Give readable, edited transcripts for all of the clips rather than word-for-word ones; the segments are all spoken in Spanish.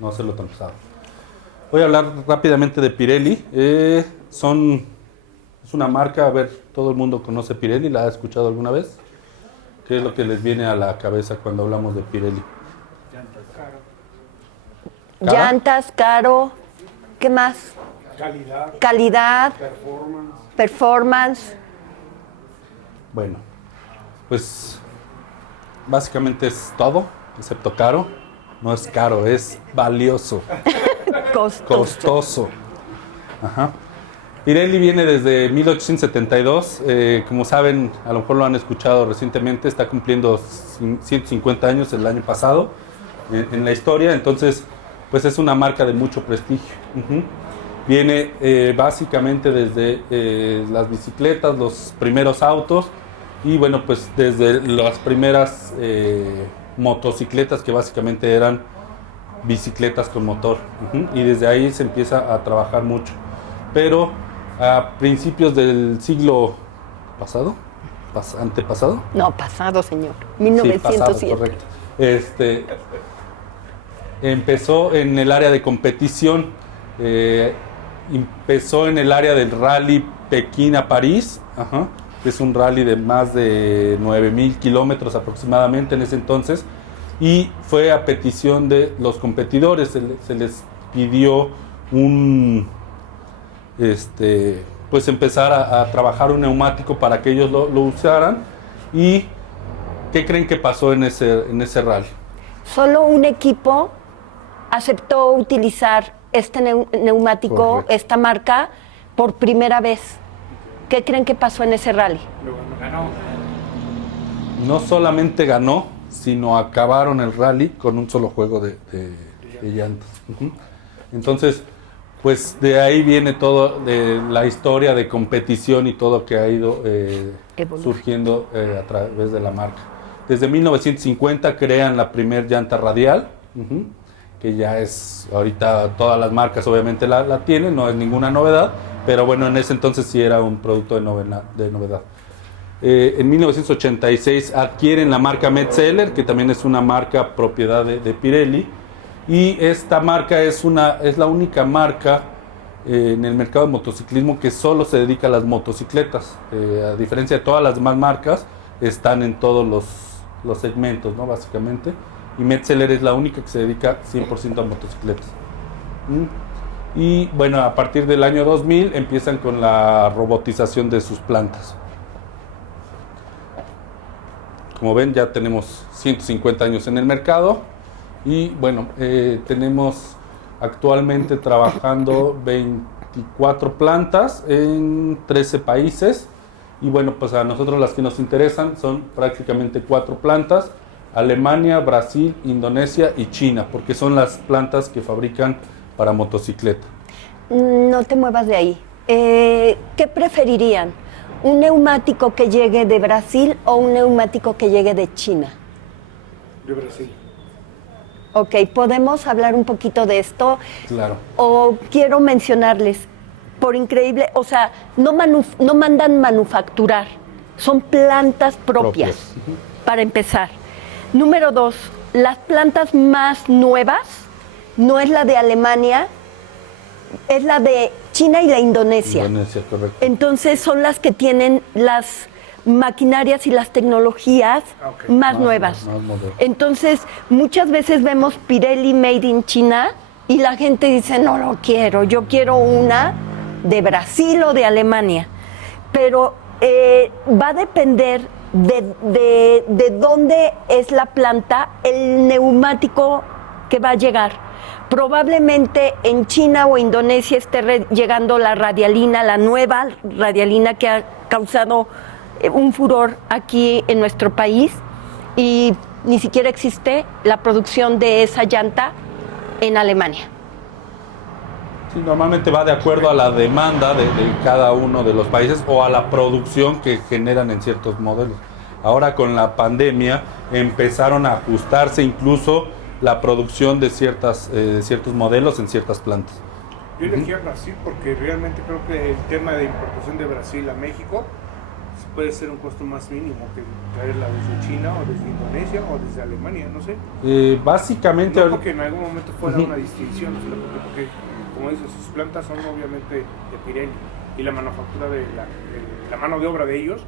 no hacerlo tan pesado. Voy a hablar rápidamente de Pirelli. Es una marca, a ver, todo el mundo conoce Pirelli, ¿la ha escuchado alguna vez? ¿Qué es lo que les viene a la cabeza cuando hablamos de Pirelli? Llantas, caro, ¿qué más? Calidad, performance. Bueno, pues básicamente es todo, excepto caro. No es caro, es valioso. Costoso. Ajá. Pirelli viene desde 1872. Como saben, a lo mejor lo han escuchado recientemente, está cumpliendo 150 años el año pasado en la historia. Entonces, pues es una marca de mucho prestigio. Viene básicamente desde las bicicletas, los primeros autos y bueno, pues desde las primeras motocicletas que básicamente eran bicicletas con motor. Y desde ahí se empieza a trabajar mucho. Pero a principios del siglo pasado, antepasado. No, pasado, señor. 1907. Sí, pasado, correcto. Empezó en el área de competición. Empezó en el área del rally Pekín a París, que es un rally de más de 9,000 kilómetros aproximadamente en ese entonces, y fue a petición de los competidores. Se les pidió pues empezar a trabajar un neumático para que ellos lo usaran. ¿Y qué creen que pasó en ese rally? Solo un equipo aceptó utilizar este neumático, correcto, esta marca, por primera vez. ¿Qué creen que pasó en ese rally? Ganó. No solamente ganó, sino acabaron el rally con un solo juego de llantas. Entonces, pues de ahí viene todo de la historia de competición y todo que ha ido surgiendo a través de la marca. Desde 1950 crean la primer llanta radial, que ya es, ahorita todas las marcas obviamente la tienen, no es ninguna novedad, pero bueno, en ese entonces sí era un producto de novedad. En 1986 adquieren la marca Metzeler, que también es una marca propiedad de Pirelli, y esta marca es la única marca en el mercado de motociclismo que solo se dedica a las motocicletas. A diferencia de todas las demás marcas, están en todos los segmentos, ¿no? Básicamente. Y Metzeler es la única que se dedica 100% a motocicletas. Y bueno, a partir del año 2000 empiezan con la robotización de sus plantas. Como ven, ya tenemos 150 años en el mercado y bueno, tenemos actualmente trabajando 24 plantas en 13 países. Y bueno, pues a nosotros las que nos interesan son prácticamente 4 plantas: Alemania, Brasil, Indonesia y China, porque son las plantas que fabrican para motocicleta. No te muevas de ahí. ¿Qué preferirían? ¿Un neumático que llegue de Brasil o un neumático que llegue de China? De Brasil. Ok, ¿podemos hablar un poquito de esto? Claro. O quiero mencionarles, por increíble, o sea, no mandan manufacturar, son plantas propias. Para empezar. Número 2, las plantas más nuevas no es la de Alemania, es la de China y la Indonesia. Indonesia, correcto. Entonces son las que tienen las maquinarias y las tecnologías más nuevas. Más Entonces muchas veces vemos Pirelli Made in China y la gente dice, no lo quiero, yo quiero una de Brasil o de Alemania. Pero va a depender de dónde es la planta, el neumático que va a llegar. Probablemente en China o Indonesia esté llegando la radialina, la nueva radialina que ha causado un furor aquí en nuestro país, y ni siquiera existe la producción de esa llanta en Alemania. Sí, normalmente va de acuerdo a la demanda de cada uno de los países o a la producción que generan en ciertos modelos. Ahora con la pandemia empezaron a ajustarse incluso la producción de ciertos modelos en ciertas plantas. Yo elegí a Brasil porque realmente creo que el tema de importación de Brasil a México puede ser un costo más mínimo que traerla desde China o desde Indonesia o desde Alemania, no sé. Básicamente... No porque en algún momento fuera una distinción, sino porque, como dices, sus plantas son obviamente de Pirelli y la manufactura de la mano de obra de ellos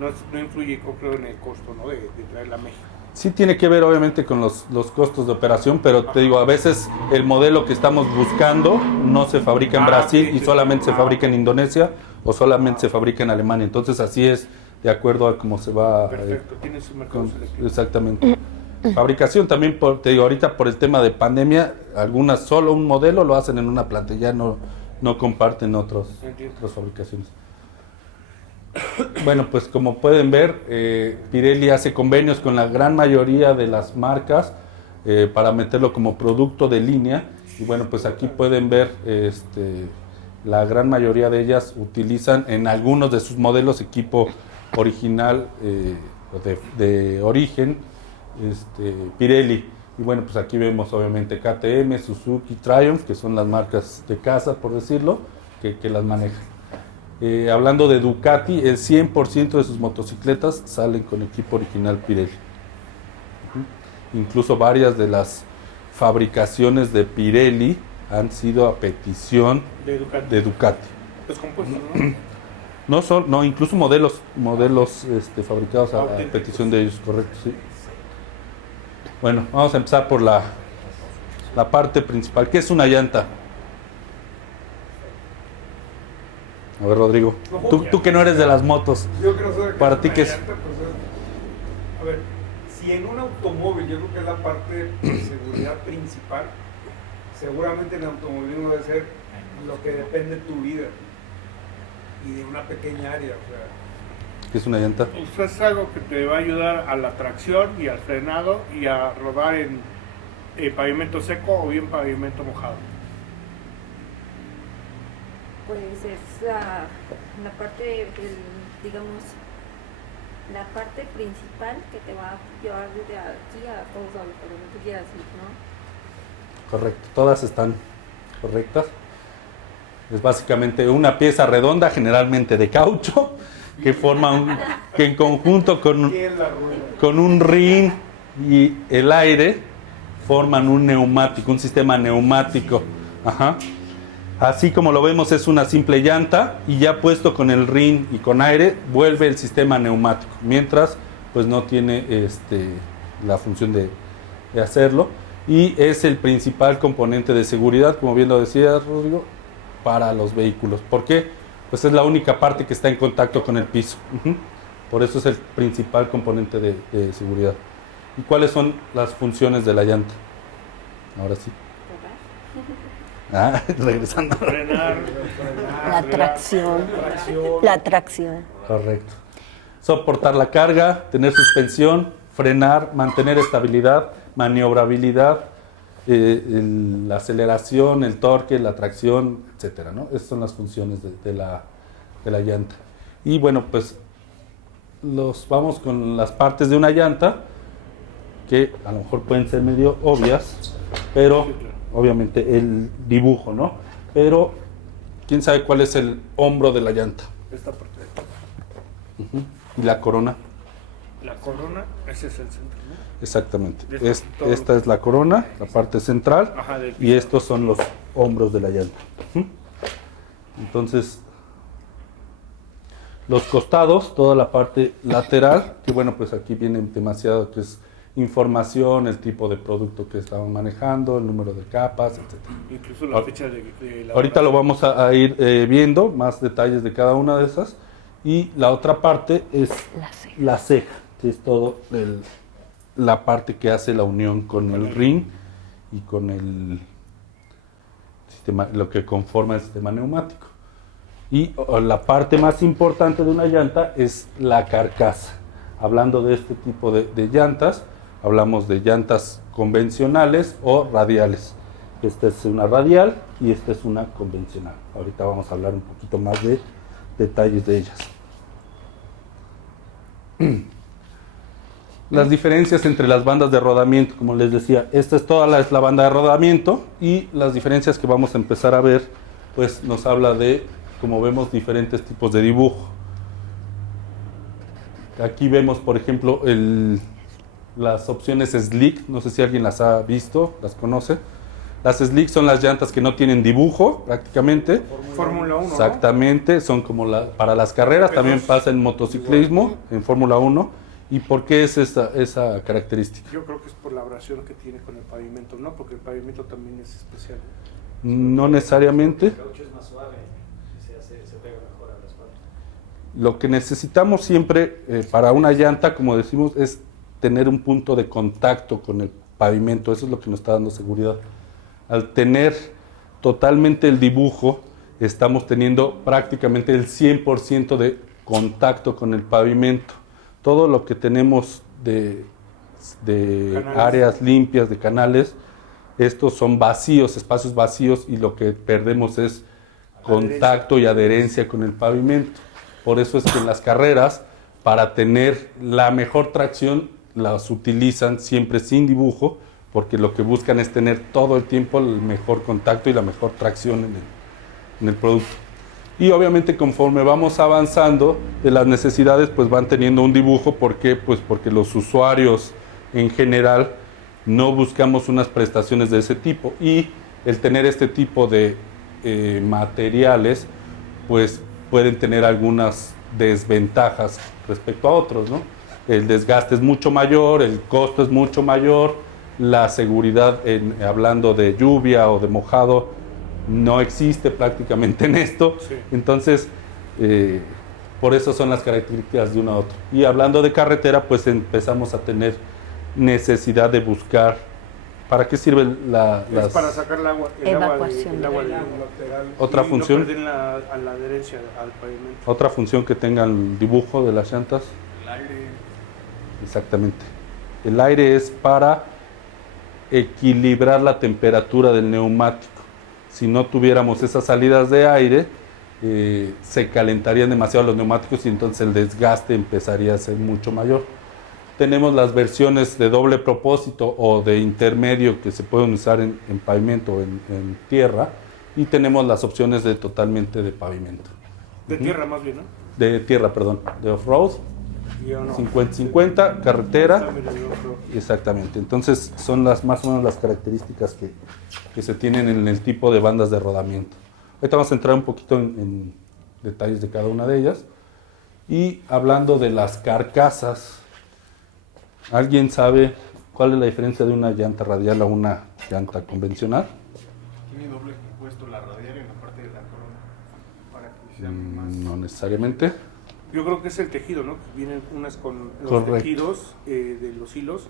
no influye, creo, en el costo, ¿no? de traerla a México. Sí tiene que ver obviamente con los costos de operación, pero te digo, a veces el modelo que estamos buscando no se fabrica en Brasil y solamente se fabrica en Indonesia o solamente se fabrica en Alemania. Entonces así es de acuerdo a cómo se va... Perfecto, tiene su mercado selectivo. Exactamente. Fabricación también, te digo, ahorita por el tema de pandemia, algunas solo un modelo lo hacen en una planta, ya no comparten otras fabricaciones. Bueno, pues como pueden ver, Pirelli hace convenios con la gran mayoría de las marcas para meterlo como producto de línea. Y bueno, pues aquí pueden ver, la gran mayoría de ellas utilizan en algunos de sus modelos equipo original de origen, Pirelli. Y bueno, pues aquí vemos obviamente KTM, Suzuki, Triumph, que son las marcas de casa, por decirlo, que las manejan. Hablando de Ducati, el 100% de sus motocicletas salen con equipo original Pirelli. Incluso varias de las fabricaciones de Pirelli han sido a petición de Ducati. Los compuestos, No, incluso modelos fabricados a petición de ellos, correcto, sí. Bueno, vamos a empezar por la parte principal. ¿Qué es una llanta? A ver, Rodrigo, tú que no eres de las motos, yo creo que para ti ¿qué es? llanta, pues, a ver, si en un automóvil yo creo que es la parte de seguridad principal, seguramente en el automovilismo debe ser lo que depende de tu vida y de una pequeña área, o sea. ¿Qué es una llanta? Pues es algo que te va a ayudar a la tracción y al frenado y a rodar en pavimento seco o bien pavimento mojado. Pues es la parte, digamos, la parte principal que te va a llevar desde aquí a todos lados, por donde tú quieras ir, ¿no? Correcto, todas están correctas. Es básicamente una pieza redonda, generalmente de caucho, que forma que en conjunto con un rin y el aire forman un neumático, un sistema neumático. Ajá. Así como lo vemos, es una simple llanta y ya puesto con el rin y con aire vuelve el sistema neumático, mientras pues no tiene la función de hacerlo, y es el principal componente de seguridad, como bien lo decía Rodrigo, para los vehículos. ¿Por qué? Pues es la única parte que está en contacto con el piso. Por eso es el principal componente de seguridad. ¿Y cuáles son las funciones de la llanta? Ahora sí. Regresando. Frenar, La tracción. La tracción. Correcto. Soportar la carga, tener suspensión, frenar, mantener estabilidad, maniobrabilidad, la aceleración, el torque, la tracción, etcétera, ¿no? Esas son las funciones de la llanta. Y bueno, pues vamos con las partes de una llanta, que a lo mejor pueden ser medio obvias, pero obviamente el dibujo, ¿no? Pero, ¿quién sabe cuál es el hombro de la llanta? esta parte de aquí. ¿Y la corona? La corona, ese es el centro, ¿no? Exactamente. De esto, todo. Esta es la corona, la parte central, Ajá, del y piso. estos son los hombros de la llanta. Entonces, los costados, toda la parte lateral, que bueno, pues aquí viene demasiado, que es información, el tipo de producto que estaban manejando, el número de capas, etc. Incluso la fecha de la Ahorita lo vamos a ir viendo, más detalles de cada una de esas. Y la otra parte es la ceja, que es todo la parte que hace la unión con el ring y con el sistema, lo que conforma el sistema neumático. Y la parte más importante de una llanta es la carcasa. Hablando de este tipo de llantas, hablamos de llantas convencionales o radiales. Esta es una radial y esta es una convencional. Ahorita vamos a hablar un poquito más de detalles de ellas. Las diferencias entre las bandas de rodamiento, como les decía, esta es toda la banda de rodamiento, y las diferencias que vamos a empezar a ver, pues nos habla de, como vemos, diferentes tipos de dibujo. Aquí vemos, por ejemplo, las opciones Slick, no sé si alguien las ha visto, las conoce. Las Slick son las llantas que no tienen dibujo prácticamente. Fórmula 1, Exactamente, son como para las carreras, también pasa en motociclismo, en Fórmula 1. ¿Y por qué es esa característica? Yo creo que es por la abrasión que tiene con el pavimento, ¿no? Porque el pavimento también es especial. No necesariamente. El caucho es más suave, se pega mejor a la espalda. Lo que necesitamos siempre para una llanta, como decimos, es tener un punto de contacto con el pavimento. Eso es lo que nos está dando seguridad. Al tener totalmente el dibujo, estamos teniendo prácticamente el 100% de contacto con el pavimento. Todo lo que tenemos de áreas limpias, de canales, estos son vacíos, espacios vacíos, y lo que perdemos es contacto y adherencia con el pavimento. Por eso es que en las carreras, para tener la mejor tracción, las utilizan siempre sin dibujo, porque lo que buscan es tener todo el tiempo el mejor contacto y la mejor tracción en el producto. Y obviamente conforme vamos avanzando de las necesidades, pues van teniendo un dibujo. ¿Por qué? Pues porque los usuarios en general no buscamos unas prestaciones de ese tipo, y el tener este tipo de materiales pues pueden tener algunas desventajas respecto a otros, ¿no? El desgaste es mucho mayor, el costo es mucho mayor, la seguridad, hablando de lluvia o de mojado, no existe prácticamente en esto. Sí. Entonces, por eso son las características de uno a otro. Y hablando de carretera, pues empezamos a tener necesidad de buscar. ¿Para qué sirve Es para sacar el agua, Evacuación. el agua del lateral. otra y función? no perder la adherencia al pavimento. Otra función que tenga el dibujo de las llantas. El aire. Exactamente. El aire es para equilibrar la temperatura del neumático. Si no tuviéramos esas salidas de aire, se calentarían demasiado los neumáticos y entonces el desgaste empezaría a ser mucho mayor. Tenemos las versiones de doble propósito o de intermedio que se pueden usar en pavimento o en tierra, y tenemos las opciones de totalmente de pavimento. De tierra más bien, ¿no? De tierra, perdón, de off-road, ¿Sí o no? 50-50, carretera. Está medio loco. Exactamente, entonces son más o menos las características que se tienen en el tipo de bandas de rodamiento. Ahorita vamos a entrar un poquito en detalles de cada una de ellas. Y hablando de las carcasas, ¿alguien sabe cuál es la diferencia de una llanta radial a una llanta convencional? Tiene doble compuesto la radial en la parte de la corona para que sea más. No necesariamente. Yo creo que es el tejido, ¿no? Que vienen unas con los Correcto. tejidos de los hilos,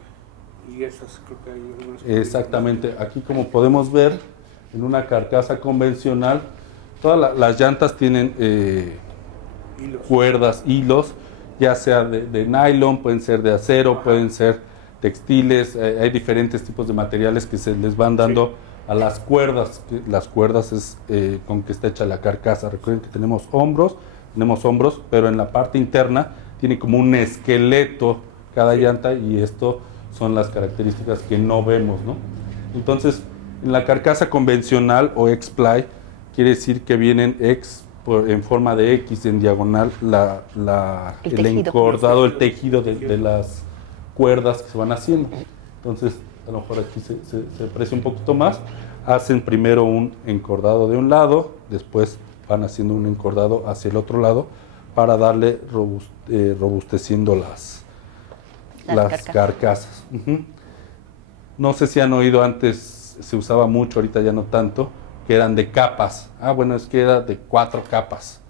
y esas creo que hay algunas. Exactamente, aquí como podemos ver, en una carcasa convencional, todas las llantas tienen Hilos. cuerdas, hilos, ya sea de nylon, pueden ser de acero, pueden ser textiles, hay diferentes tipos de materiales que se les van dando a las cuerdas. Las cuerdas es con que está hecha la carcasa. Recuerden que tenemos hombros, pero en la parte interna tiene como un esqueleto cada llanta, y esto son las características que no vemos, ¿no? Entonces, en la carcasa convencional o X-Ply, quiere decir que vienen en forma de X en diagonal el tejido. encordado, el tejido de las cuerdas que se van haciendo. Entonces, a lo mejor aquí se aprecia un poquito más. Hacen primero un encordado de un lado, después van haciendo un encordado hacia el otro lado para darle robusteciendo las carcasas. Ujú. No sé si han oído, antes se usaba mucho, ahorita ya no tanto, que eran de capas. Bueno, es que era de 4 capas.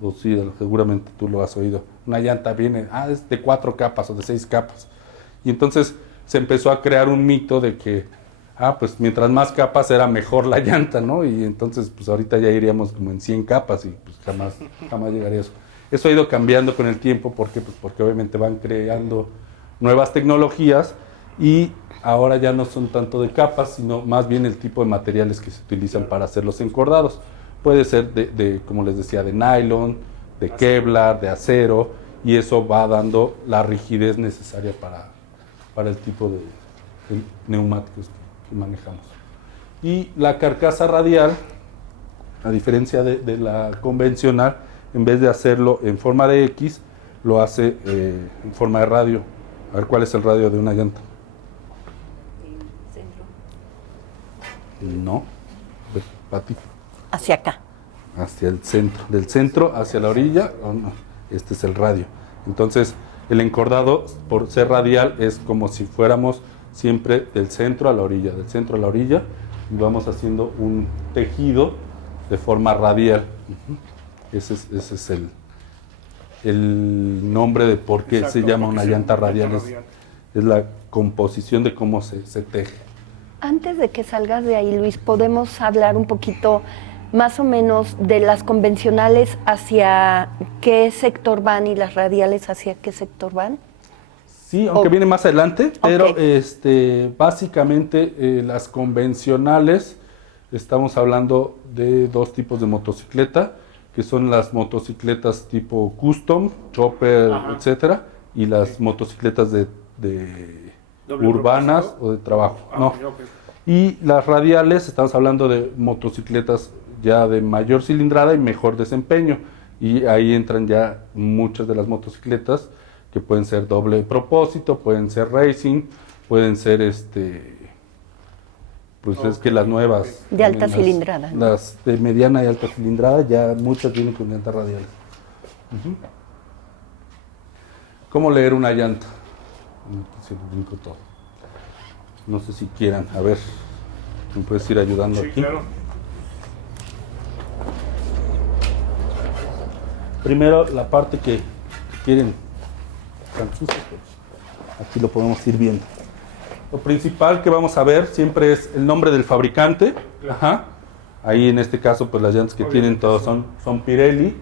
Pues sí, seguramente tú lo has oído. Una llanta viene, es de 4 capas o de 6 capas. Y entonces se empezó a crear un mito de que, pues mientras más capas era mejor la llanta, ¿no? Y entonces, pues ahorita ya iríamos como en 100 capas y pues jamás llegaría a eso. Eso ha ido cambiando con el tiempo. ¿Por qué? Pues porque obviamente van creando nuevas tecnologías, y ahora ya no son tanto de capas, sino más bien el tipo de materiales que se utilizan para hacer los encordados. Puede ser como les decía, de nylon, de Kevlar, de acero, y eso va dando la rigidez necesaria para el tipo de neumáticos que manejamos. Y la carcasa radial, a diferencia de la convencional, en vez de hacerlo en forma de X, lo hace en forma de radio. A ver, ¿cuál es el radio de una llanta? El centro. No, Pati, Hacia acá. hacia el centro, del centro hacia la orilla, o no, este es el radio. Entonces, el encordado, por ser radial, es como si fuéramos siempre del centro a la orilla, del centro a la orilla, y vamos haciendo un tejido de forma radial. Ujú. Ese es el nombre de por qué Exacto, se llama porque una se llanta llama radial, radial. es la composición de cómo se teje. Antes de que salgas de ahí, Luis, podemos hablar un poquito más o menos de las convencionales hacia qué sector van y las radiales hacia qué sector van. Sí, aunque Oh. viene más adelante, pero Ok. básicamente las convencionales, estamos hablando de dos tipos de motocicleta, que son las motocicletas tipo custom, chopper, Ajá. etcétera, y las motocicletas de Doble urbanas propósito. o de trabajo. Ah, No. ok, ok. Y las radiales, estamos hablando de motocicletas ya de mayor cilindrada y mejor desempeño. Y ahí entran ya muchas de las motocicletas que pueden ser doble propósito, pueden ser racing, pueden ser pues es que las nuevas. De alta también cilindrada, ¿no? Las de mediana y alta cilindrada, ya muchas vienen con llantas radiales. Ujú. ¿Cómo leer una llanta? Se lo brinco todo. No sé si quieran, a ver, ¿me puedes ir ayudando Sí, aquí? claro. Primero, la parte que quieren, tan sucia, pues, aquí lo podemos ir viendo. Lo principal que vamos a ver siempre es el nombre del fabricante. Ajá. Ahí en este caso, pues las llantas que tienen todos son Pirelli.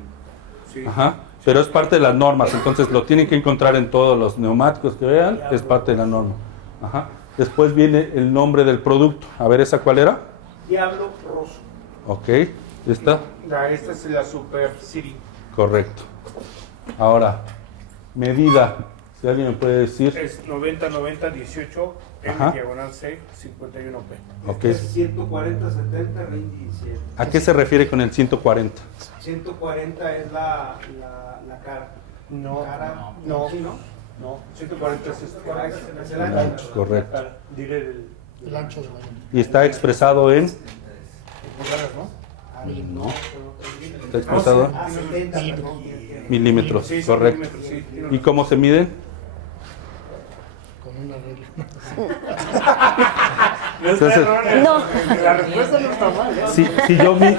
Sí. Ajá. Pero es parte de las normas, entonces lo tienen que encontrar en todos los neumáticos que vean, es parte de la norma. Ajá. Después viene el nombre del producto. A ver, ¿esa cuál era? Diablo Rosso. Ok, ¿esta? Esta es la Super City. Correcto. Ahora, medida. Si alguien me puede decir. Es 90-90-18 Ajá. M diagonal C 51P. Ok. Es 140, 70, RIN 17. ¿A qué se refiere con el 140? 140 es la cara. No, Cara, no, ¿sí, no? no. 140 es Es el ancho. Correcto. Diré el ancho de la llanta. Y está expresado en. pulgadas, ¿no? No. Está expresado Ah, 70. en milímetros. Sí, son Correcto. milímetros, sí, tiene ¿Y razón. cómo se miden? Con una regla. No está Entonces- erróneo. No. La respuesta no está mal, ¿eh? Si yo mido.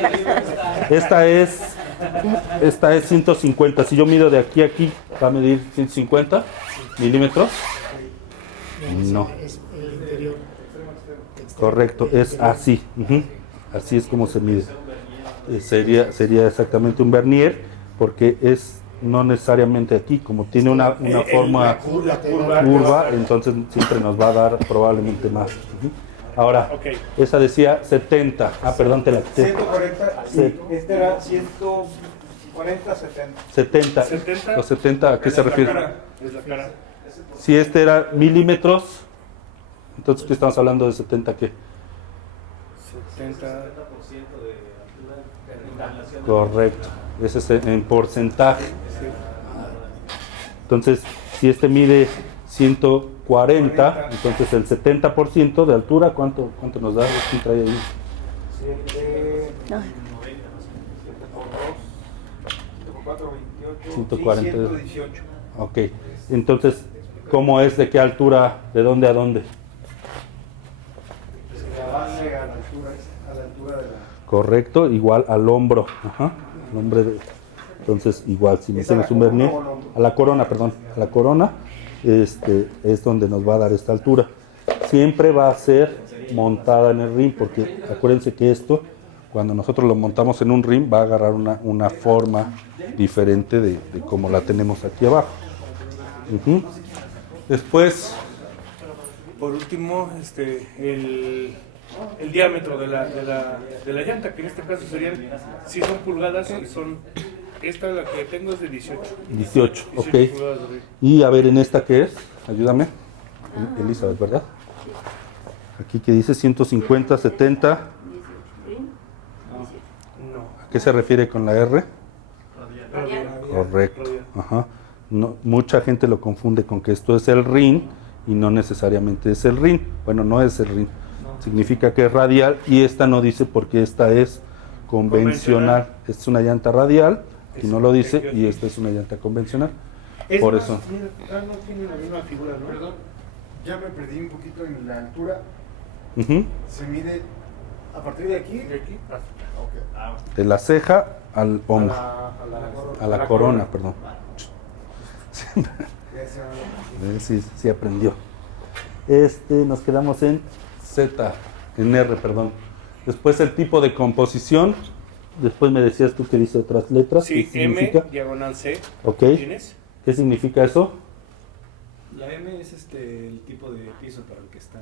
Esta es 150. Si yo mido de aquí a aquí, ¿va a medir 150 milímetros? No. Es el interior. Correcto, es así. Ujú. Así es como se mide. Sería exactamente un vernier, porque es no necesariamente aquí, como tiene una forma curva, entonces siempre nos va a dar probablemente más. Ujú. Ahora, Ok. esa decía 70. Ah, perdón, te la quité. 140, Sí. sí. Este era 140, 70. 70. 70. ¿Los 70 a qué Es se la refiere? cara, es la cara. Si este era milímetros, entonces ¿qué estamos hablando de 70 qué? 70. Correcto. Ese es en porcentaje. Entonces, si este mide 140, entonces el 70% de altura, ¿cuánto nos da? ¿Quién trae ahí? 7 Ay. por 2, 7 por 4, 28. 140. Sí, 118. Ok. Entonces, ¿cómo es? ¿De qué altura? ¿De dónde a dónde? De la base a la altura de la. Correcto, igual al hombro. Ajá. Al hombro entonces, igual, si ¿Es a la metemos un corona vernier, o al hombro? a la corona, perdón, a la corona, es donde nos va a dar esta altura. Siempre va a ser montada en el rim, porque acuérdense que esto, cuando nosotros lo montamos en un rim, va a agarrar una forma diferente de como la tenemos aquí abajo. Ujú. Después, Por último, el diámetro de la llanta, que en este caso serían, si son pulgadas, y son, esta la que tengo es de 18. 18, ok. pulgadas de arriba. Y a ver, ¿en esta qué es? Ayúdame. Elizabeth, ¿verdad? Aquí que dice 150, 70. No. ¿A qué se refiere con la R? Radial. Correcto. Radial. Ajá. Mucha gente lo confunde con que esto es el rin y no necesariamente es el rin. Bueno, no es el rin. Significa que es radial y esta no dice porque esta es convencional. Esta es una llanta radial y no lo dice, y esta es una llanta convencional. Por eso. No tiene la misma figura, ¿no? Perdón, ya me perdí un poquito en la altura. Ujú. Se mide a partir de aquí. De aquí Ok. De la ceja al hombro. A la corona, perdón. Ya se Sí, sí aprendió. Nos quedamos en Z, en R, perdón. Después el tipo de composición. Después me decías tú que dice otras letras. Sí, ¿Qué M, significa? diagonal C. Ok. ¿Tienes? ¿Qué significa eso? La M es el tipo de piso para el que está.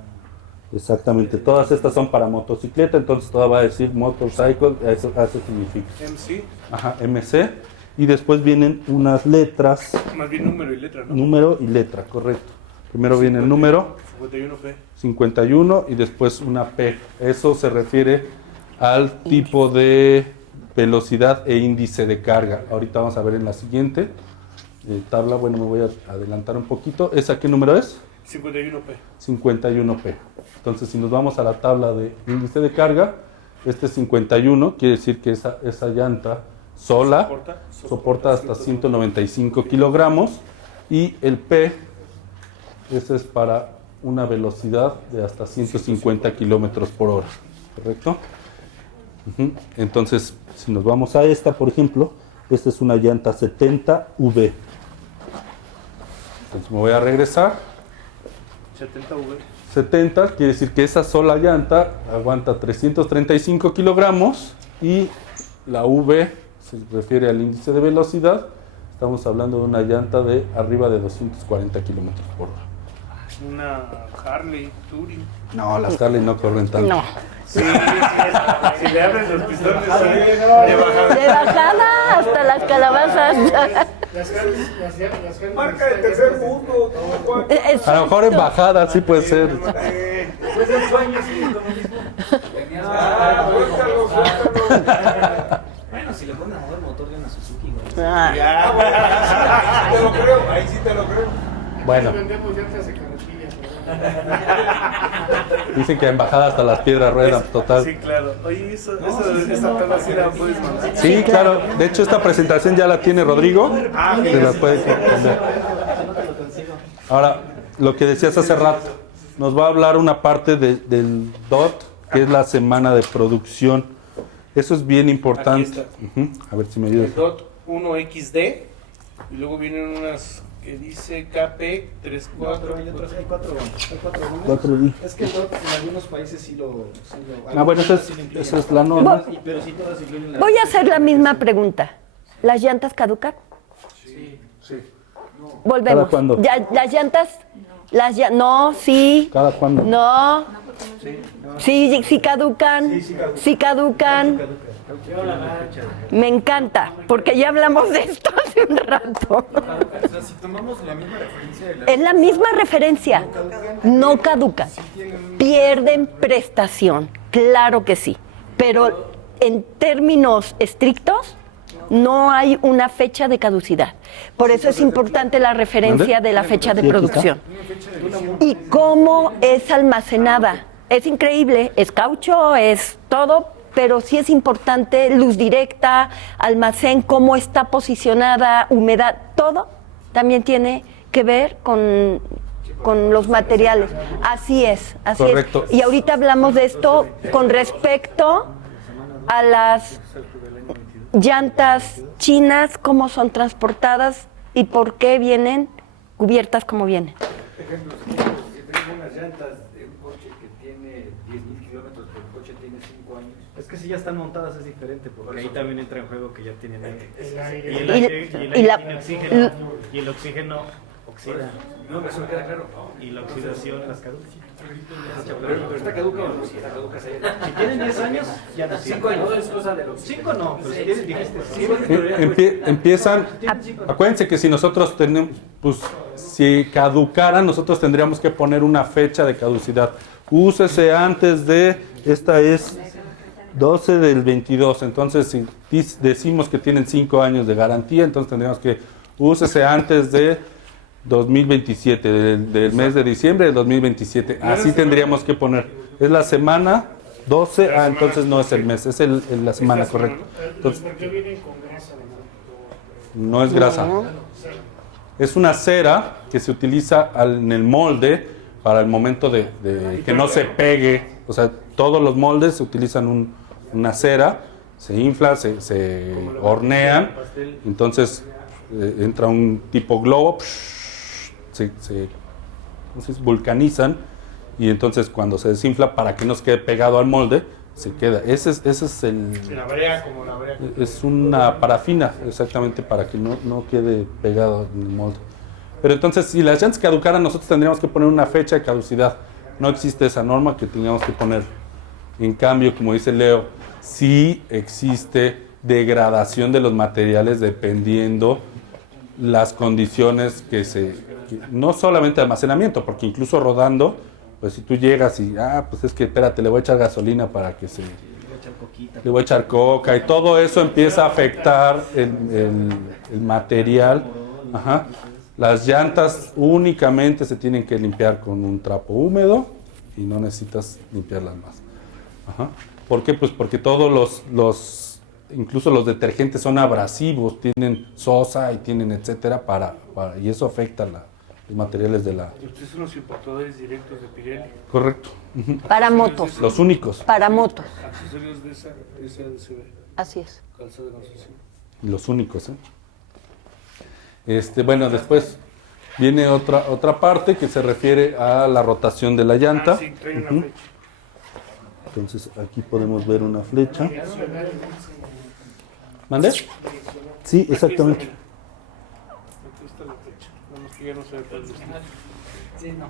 Exactamente. Todas estas son para motocicleta, entonces toda va a decir motorcycle, eso significa. MC, Ajá, MC. Y después vienen unas letras, más bien número y letra, ¿no? número y letra, correcto. Primero viene el número 51P. 51 y después una P. Eso se refiere al tipo de velocidad e índice de carga. Ahorita vamos a ver en la siguiente tabla. Bueno, me voy a adelantar un poquito. ¿Esa qué número es? 51P. 51P. Entonces, si nos vamos a la tabla de índice de carga, este 51 quiere decir que esa llanta sola soporta hasta 195 kilogramos, y el P, ese es para una velocidad de hasta 150 kilómetros por hora, ¿correcto? Entonces, si nos vamos a esta, por ejemplo, esta es una llanta 70V. Entonces me voy a regresar. 70V. 70 quiere decir que esa sola llanta aguanta 335 kilogramos, y la V se refiere al índice de velocidad. Estamos hablando de una llanta de arriba de 240 kilómetros por hora. Una Harley Touring. No, las Harley no corren tanto. No. Sí, si le abres los pistones de bajada. De bajada hasta las calabazas. Marca de tercer mundo. A lo mejor en bajada sí puede ser. Pues el sueño, sí, como mismo. Suéltalo, suéltalo. Bueno, si le ponen a mover motor de una Suzuki, güey. Ah, Te lo creo, ahí sí te lo creo. Bueno, Vendemos llantas de carretilla. dicen que en bajada hasta las piedras ruedan, total. Sí, claro. Oye, esa tabla sí la puedes mandar. Sí, claro. De hecho, esta presentación ya la tiene Rodrigo. Se la puede poner. Ahora, lo que decías hace rato, nos va a hablar una parte del DOT, que es la semana de producción. Eso es bien importante. A ver si me ayudas. El DOT 1XD. Y luego vienen unas que dice KP34. Hay otros, hay cuatro números. 4D. Es que el DOT en algunos países sí lo Ah, bueno, esa es la norma. Pero sí todas incluyen la. voy a hacer la misma pregunta. ¿Las llantas caducan? Sí. Volvemos. ¿Cada cuándo? Las llantas, no, sí. ¿Cada cuándo? No. Sí caducan. Sí caducan. Me encanta, porque ya hablamos de esto hace un rato. O sea, si tomamos la misma referencia de la... Es la misma referencia. No caducan. Pierden prestación. Claro que sí. Pero en términos estrictos, no hay una fecha de caducidad. Por eso es importante la referencia de la fecha de producción. Y cómo es almacenada. Es increíble, es caucho, es todo, pero sí es importante luz directa, almacén, cómo está posicionada, humedad, todo también tiene que ver con los materiales. Así es, así Correcto. es. Y ahorita hablamos de esto con respecto a las llantas chinas, cómo son transportadas y por qué vienen cubiertas como vienen. Ejemplo, si tengo unas llantas de un coche que tiene 10.000 kilómetros, pero el coche tiene 5 años. Es que si ya están montadas es diferente, porque ahí también entra en juego que ya tienen aire. Y el Y- aire, y la- tiene oxígeno, y el oxígeno oxida. No, eso queda claro. Y la oxidación las caduca. Pero está caduca o no, si está caduca se Si tienen 10 años, ya no sirve. 5 años, no es cosa de los 5 no, pero si tienes, dijiste. Empiezan, acuérdense que si nosotros tenemos, pues si caducaran, nosotros tendríamos que poner una fecha de caducidad. Úsese antes de, esta es 12 del 22, entonces si decimos que tienen 5 años de garantía, entonces tendríamos que úsese antes de 2027, del mes de diciembre de 2027. Así tendríamos que poner. Es la semana 12, entonces no es el mes, es la semana, correcto. Entonces, ¿Por qué vienen con grasa de no es grasa. Es una cera que se utiliza en el molde para el momento de que no se pegue. O sea, todos los moldes se utilizan una cera, se infla, se hornean, entonces entra un tipo globo, se vulcanizan y entonces cuando se desinfla para que no se quede pegado al molde, se queda. Ese es la brea, como la brea. es una parafina, exactamente, para que no quede pegado en el molde. Pero entonces, si las llantas caducaran, nosotros tendríamos que poner una fecha de caducidad. No existe esa norma que tengamos que poner. En cambio, como dice Leo, sí existe degradación de los materiales dependiendo las condiciones no solamente de almacenamiento, porque incluso rodando, pues si tú llegas y, pues es que espérate, le voy a echar gasolina para que le voy a echar coca y todo eso empieza a afectar el material. Ajá. Las llantas únicamente se tienen que limpiar con un trapo húmedo y no necesitas limpiarlas más. Ajá. ¿Por qué? Pues porque todos incluso los detergentes son abrasivos, tienen sosa y tienen etcétera y eso afecta los materiales de la... Ustedes son los importadores directos de Pirelli. Correcto. Ujú. Para motos. Los únicos. Para motos. Accesorios de esa ADCB. Así es. Calzado de construcción. Los únicos, ¿eh? Bueno, después viene otra parte que se refiere a la rotación de la llanta. Sí, trae una Ujú. flecha. Entonces aquí podemos ver una flecha. ¿Mande? Sí, exactamente. Aquí está la flecha. Nada más que ya no se ve tan distinto.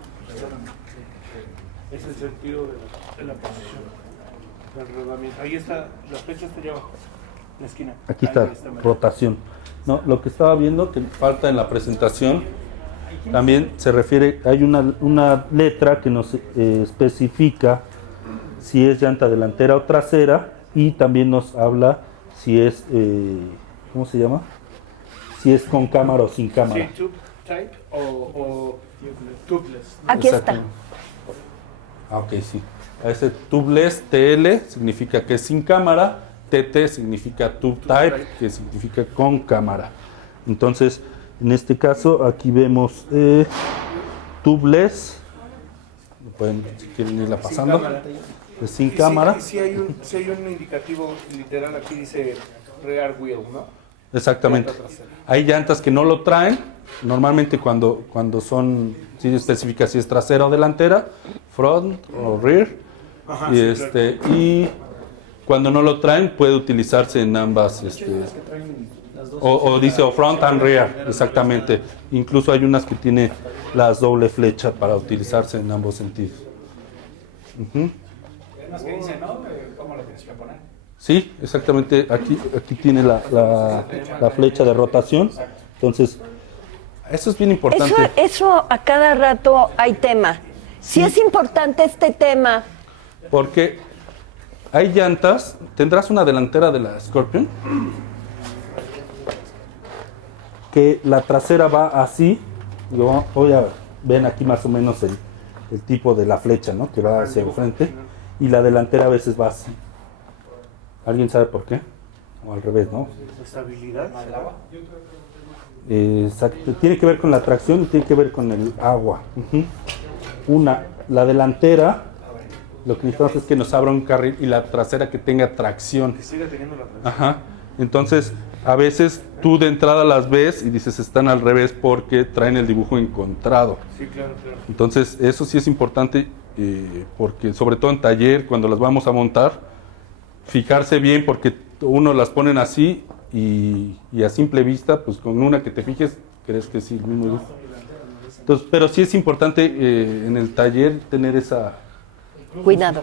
Es el sentido de la posición del rodamiento. Ahí está, la flecha está allá abajo, en la esquina. Aquí Ahí está, rotación. No, lo que estaba viendo que falta en la presentación, también se refiere, hay una letra que nos especifica si es llanta delantera o trasera y también nos habla si es, ¿cómo se llama? Si es con cámara o sin cámara. Sí, tube type o tubeless. Aquí está. Exactamente. Ok, sí. Ese tubeless, TL, significa que es sin cámara. TT significa tube type, que significa con cámara. Entonces, en este caso, aquí vemos tubeless. Pueden, si quieren irla pasando. Es sin cámara. Sí, hay un indicativo literal, aquí dice rear wheel, ¿no? Exactamente. Hay llantas que no lo traen. Normalmente cuando son, sí especifica si es trasera o delantera, front o rear. Ajá, Y sí, claro. y cuando no lo traen puede utilizarse en ambas, o dice o front and rear, exactamente. Incluso hay unas que tiene las doble flecha para utilizarse en ambos sentidos. Ujú. Además que dice, ¿no? ¿Cómo lo tienes que poner? Sí, exactamente. Aquí tiene la flecha de rotación. Entonces, eso es bien importante. Eso a cada rato hay tema. Sí es importante este tema. Porque hay llantas, tendrás una delantera de la Scorpion, que la trasera va así, ven aquí más o menos el tipo de la flecha, ¿no? Que va hacia el frente, y la delantera a veces va así. ¿Alguien sabe por qué? O al revés, ¿no? Estabilidad. Exacto. Tiene que ver con la tracción y tiene que ver con el agua. Ujú. La delantera, lo que necesitamos es que nos abra un carril y la trasera que tenga tracción. Que siga teniendo la tracción. Ajá. Entonces, a veces tú de entrada las ves y dices están al revés porque traen el dibujo encontrado. Sí, claro, claro. Entonces, eso sí es importante porque sobre todo en taller, cuando las vamos a montar, fijarse bien porque uno las ponen así y a simple vista, pues con una que te fijes, crees que sí, el mismo dibujo. Entonces, pero sí es importante en el taller tener esa... Cuidado.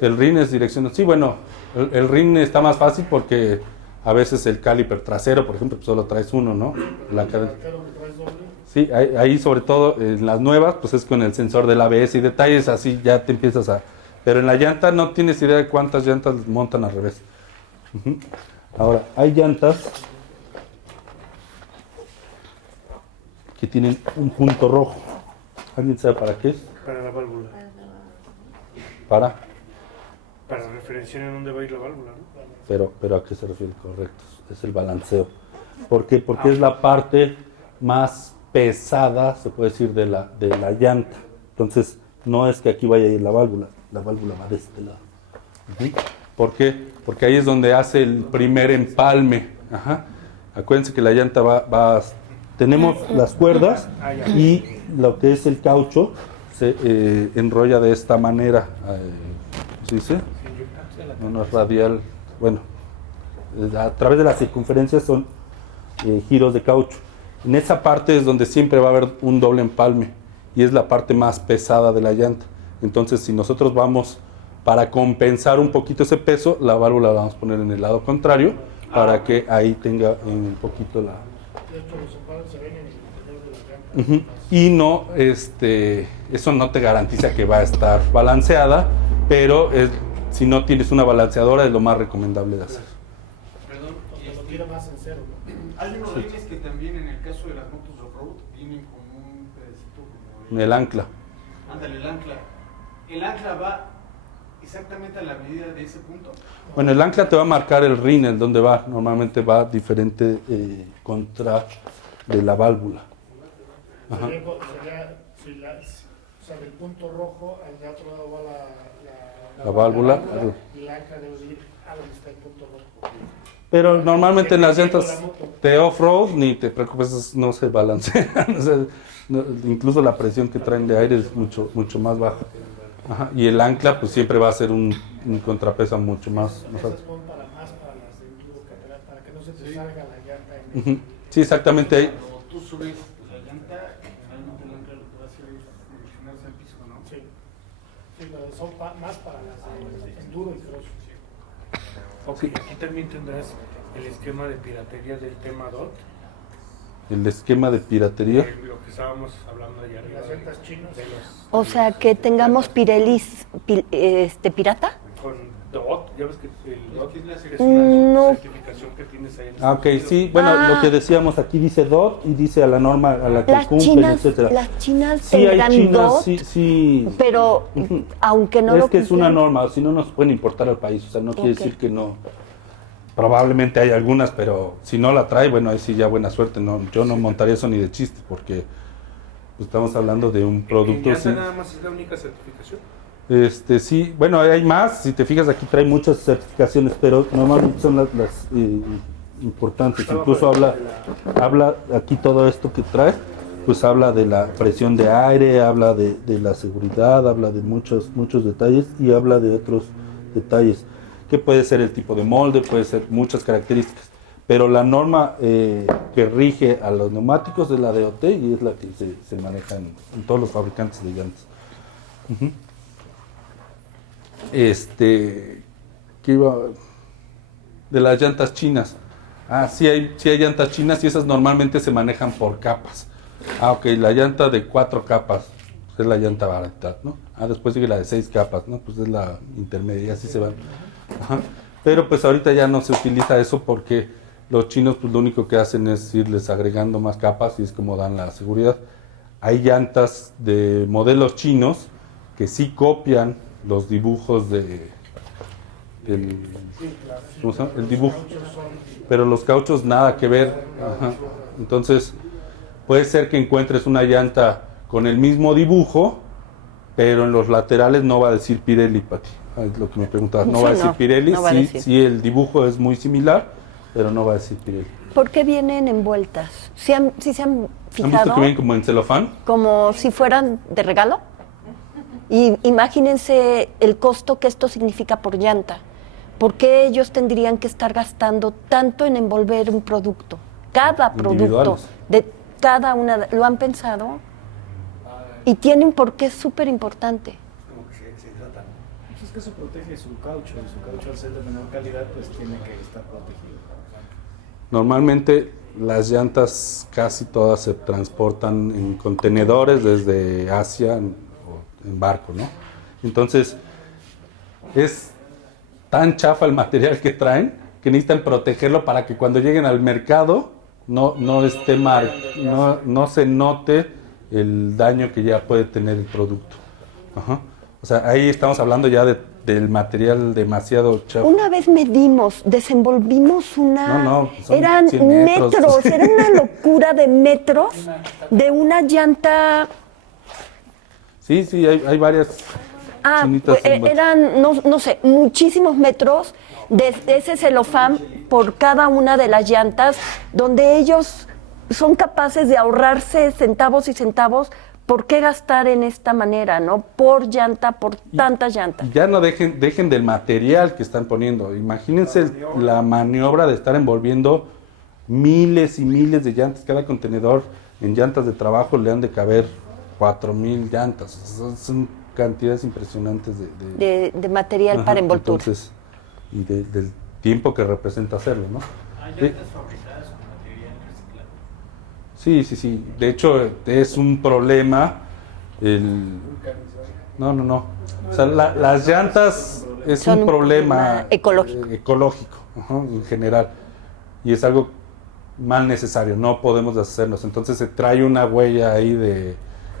El rin es direccional. Sí, bueno, el rin está más fácil porque a veces el caliper trasero, por ejemplo, pues solo traes uno, ¿no? La cadena. Sí, ahí sobre todo en las nuevas, pues es con el sensor del ABS y detalles así ya te empiezas a... Pero en la llanta no tienes idea de cuántas llantas montan al revés. Ahora, hay llantas que tienen un punto rojo. ¿Alguien sabe para qué es? Para la válvula. Para referenciar en dónde va a ir la válvula, ¿no? pero ¿a qué se refiere? Correcto, es el balanceo. ¿Por qué? Porque es la parte más pesada, se puede decir, de la llanta. Entonces, no es que aquí vaya a ir la válvula va de este lado. ¿Por qué? Porque ahí es donde hace el primer empalme. Ajá. Acuérdense que la llanta tenemos las cuerdas y lo que es el caucho se enrolla de esta manera. ¿Sí dice? No es radial. Bueno, a través de la circunferencia son giros de caucho. En esa parte es donde siempre va a haber un doble empalme y es la parte más pesada de la llanta. Entonces, si nosotros vamos para compensar un poquito ese peso, la válvula la vamos a poner en el lado contrario para que ahí tenga un poquito la... De hecho, los empalmes se ven en el interior de la llanta. Y no, eso no te garantiza que va a estar balanceada, pero si no tienes una balanceadora es lo más recomendable de hacer. Perdón, Lo tira más en cero, ¿no? hay unos rines que también en el caso de las motos off-road vienen con un pedacito como El ancla. Ándale, el ancla. El ancla va exactamente a la medida de ese punto. Bueno, el ancla te va a marcar el rin en donde va. Normalmente va diferente contra de la válvula. Ajá. Sería, o sea, del punto rojo, al de otro lado va La válvula. Y la ancla debe ir a donde está el punto rojo. Pero normalmente en las llantas de off-road, ni te preocupes, no se balancean. O sea, incluso la presión que traen de aire es mucho más baja. Ajá. Y el ancla pues siempre va a ser un contrapeso mucho más alto. Esas son para las de enduro, para que no se te salga la llanta. Ujú. Sí, exactamente ahí. Cuando tú subes la llanta, generalmente el ancla lo que va a hacer es direccionarse al piso, ¿no? Sí, pero son más para las de enduro y cross. Ok, aquí también tendrás el esquema de piratería del tema DOT. El esquema de piratería. Lo que estábamos hablando ayer. Las llantas chinas. O sea, que tengamos Pirelis pirata. Con DOT, ya ves que el DOT es No. una certificación que tienes ahí en Ah, ok, sí, bueno, lo que decíamos aquí dice DOT y dice a la norma a la que Las cumplen, chinas, etcétera. las chinas Sí, hay tendrán chinas, DOT, sí. pero Ujú. aunque no Es lo que es una quisieran. norma, si no nos pueden importar al país, o sea, no quiere Ok. decir que no. Probablemente hay algunas, pero si no la trae, bueno, ahí sí ya buena suerte. No, yo no montaría eso ni de chiste, porque pues, estamos hablando de un producto. ¿Y Sí, nada más es la única certificación? sí, bueno, hay más. Si te fijas, aquí trae muchas certificaciones, pero normalmente son las importantes. Incluso habla aquí todo esto que trae, pues habla de la presión de aire, habla de la seguridad, habla de muchos detalles y habla de otros detalles, que puede ser el tipo de molde, puede ser muchas características. Pero la norma que rige a los neumáticos es la DOT y es la que se maneja en todos los fabricantes de llantas. Ujú. ¿Qué iba? De las llantas chinas. Sí hay llantas chinas y esas normalmente se manejan por capas. Ok, la llanta de 4 capas es la llanta barata, ¿no? Después sigue la de 6 capas, ¿no? Pues es la intermedia, así se van. Ajá. Pero pues ahorita ya no se utiliza eso porque los chinos pues lo único que hacen es irles agregando más capas y es como dan la seguridad. Hay llantas de modelos chinos que sí copian los dibujos el dibujo, pero los cauchos nada que ver. Ajá. Entonces puede ser que encuentres una llanta con el mismo dibujo, pero en los laterales no va a decir Pirelli, Pati. Es lo que me preguntabas, no Sí, va a decir no, Pirelli, no va a decir. sí el dibujo es muy similar, pero no va a decir Pirelli. ¿Por qué vienen envueltas? ¿Sí se han ¿Han visto fijado? que vienen como en celofán? Como si fueran de regalo. Y imagínense el costo que esto significa por llanta. ¿Por qué ellos tendrían que estar gastando tanto en envolver un producto? Cada producto, Individuales. de cada una, ¿lo han pensado? Y tiene un porqué súper importante. Como que se hidratan. Pues es que eso protege su caucho, y su caucho al ser de menor calidad pues tiene que estar protegido. Normalmente las llantas casi todas se transportan en contenedores desde Asia o en barco, ¿no? Entonces es tan chafa el material que traen que necesitan protegerlo para que cuando lleguen al mercado no se note el daño que ya puede tener el producto. Ajá. O sea, ahí estamos hablando ya del material demasiado chafa. Una vez desenvolvimos una... No, son eran 100 metros. metros, era una locura de metros de una llanta... Sí, hay varias chinitas. Eran, no sé, muchísimos metros de ese celofán por cada una de las llantas, donde ellos son capaces de ahorrarse centavos y centavos. ¿Por qué gastar en esta manera, no? Por llanta, por tantas llantas. Ya no dejen del material que están poniendo. Imagínense la maniobra de estar envolviendo miles y miles de llantas. Cada contenedor en llantas de trabajo le han de caber 4,000 llantas. Son cantidades impresionantes de material para envoltura. Entonces, y del tiempo que representa hacerlo, ¿no? ¿Hay llantas fabricadas con material reciclado? Sí. De hecho, es un problema. No. O sea, las llantas es un problema ecológico, en general. Y es algo mal necesario. No podemos deshacernos. Entonces se trae una huella ahí de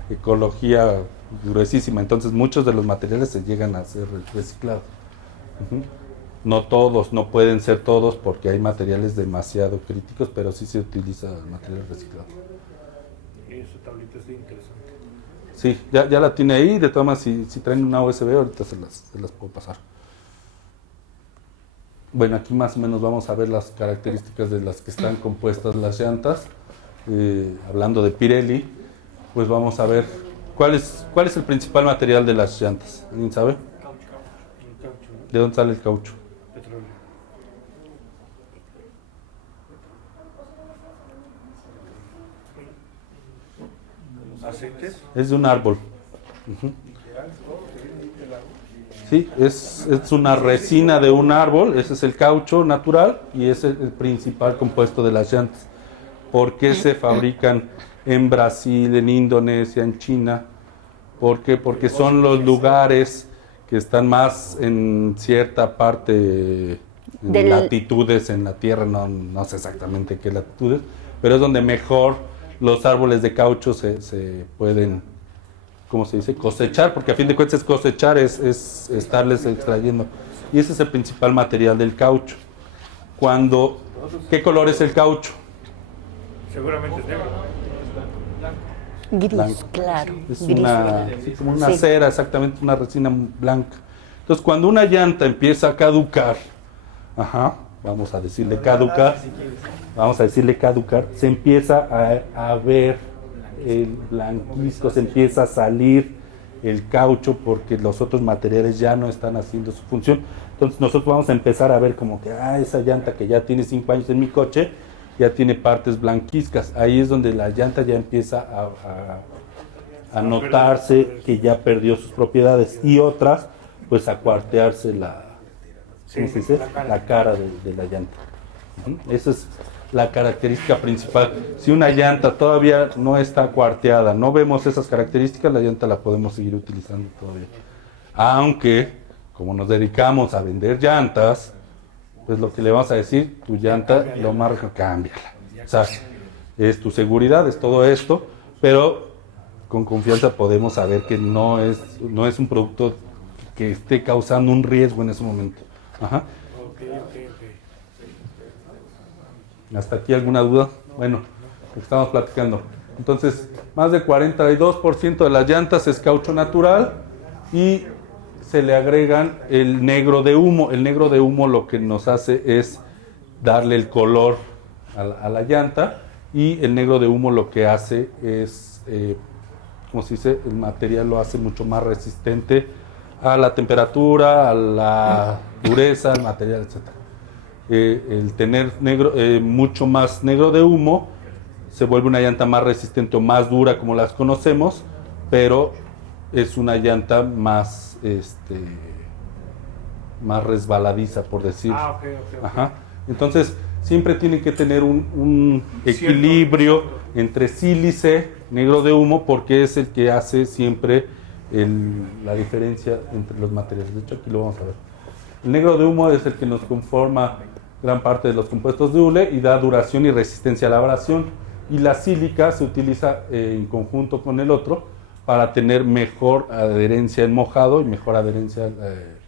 ecología gruesísima. Entonces muchos de los materiales se llegan a ser reciclados. No todos, no pueden ser todos porque hay materiales demasiado críticos, pero sí se utiliza material reciclado. Esa tablita es interesante. Sí, ya la tiene ahí. De todas maneras, si traen una USB, ahorita se las puedo pasar. Bueno, aquí más o menos vamos a ver las características de las que están compuestas las llantas. Hablando de Pirelli, pues vamos a ver cuál es el principal material de las llantas. ¿Alguien sabe? ¿De dónde sale el caucho? Petróleo. ¿Aceites? Es de un árbol. Sí, es una resina de un árbol. Ese es el caucho natural y es el principal compuesto de las llantas. ¿Por qué se fabrican en Brasil, en Indonesia, en China? ¿Por qué? Porque son los lugares que están más en cierta parte de latitudes en la Tierra, no sé exactamente qué latitudes, pero es donde mejor los árboles de caucho se pueden, ¿cómo se dice? Cosechar, porque a fin de cuentas cosechar es estarles extrayendo. Y ese es el principal material del caucho. ¿Qué color es el caucho? Seguramente es negro. Gris, Blanco. claro. Es gris, como una cera, exactamente, una resina blanca. Entonces, cuando una llanta empieza a caducar, vamos a decirle caducar, se empieza a ver el blanquisco, se empieza a salir el caucho porque los otros materiales ya no están haciendo su función. Entonces, nosotros vamos a empezar a ver como que, esa llanta que ya tiene 5 años en mi coche, ya tiene partes blanquiscas. Ahí es donde la llanta ya empieza a notarse que ya perdió sus propiedades, y otras, pues a cuartearse la cara de la llanta. Esa es la característica principal. Si una llanta todavía no está cuarteada, no vemos esas características, la llanta la podemos seguir utilizando todavía. Aunque, como nos dedicamos a vender llantas, pues lo que le vamos a decir, tu llanta, lo más cámbiala. O sea, es tu seguridad, es todo esto, pero con confianza podemos saber que no es un producto que esté causando un riesgo en ese momento. ¿Hasta aquí alguna duda? Bueno, lo que estamos platicando. Entonces, más del 42% de las llantas es caucho natural y se le agregan el negro de humo. El negro de humo lo que nos hace es darle el color a la llanta, y el negro de humo lo que hace es, como se dice, el material lo hace mucho más resistente a la temperatura, a la dureza del material, etc. El tener mucho más negro de humo se vuelve una llanta más resistente o más dura como las conocemos, pero es una llanta más más resbaladiza, por decir. Okay. Entonces siempre tiene que tener un equilibrio entre sílice, negro de humo, porque es el que hace siempre la diferencia entre los materiales. De hecho, aquí lo vamos a ver. El negro de humo es el que nos conforma gran parte de los compuestos de hule y da duración y resistencia a la abrasión. Y la sílica se utiliza en conjunto con el otro para tener mejor adherencia en mojado y mejor adherencia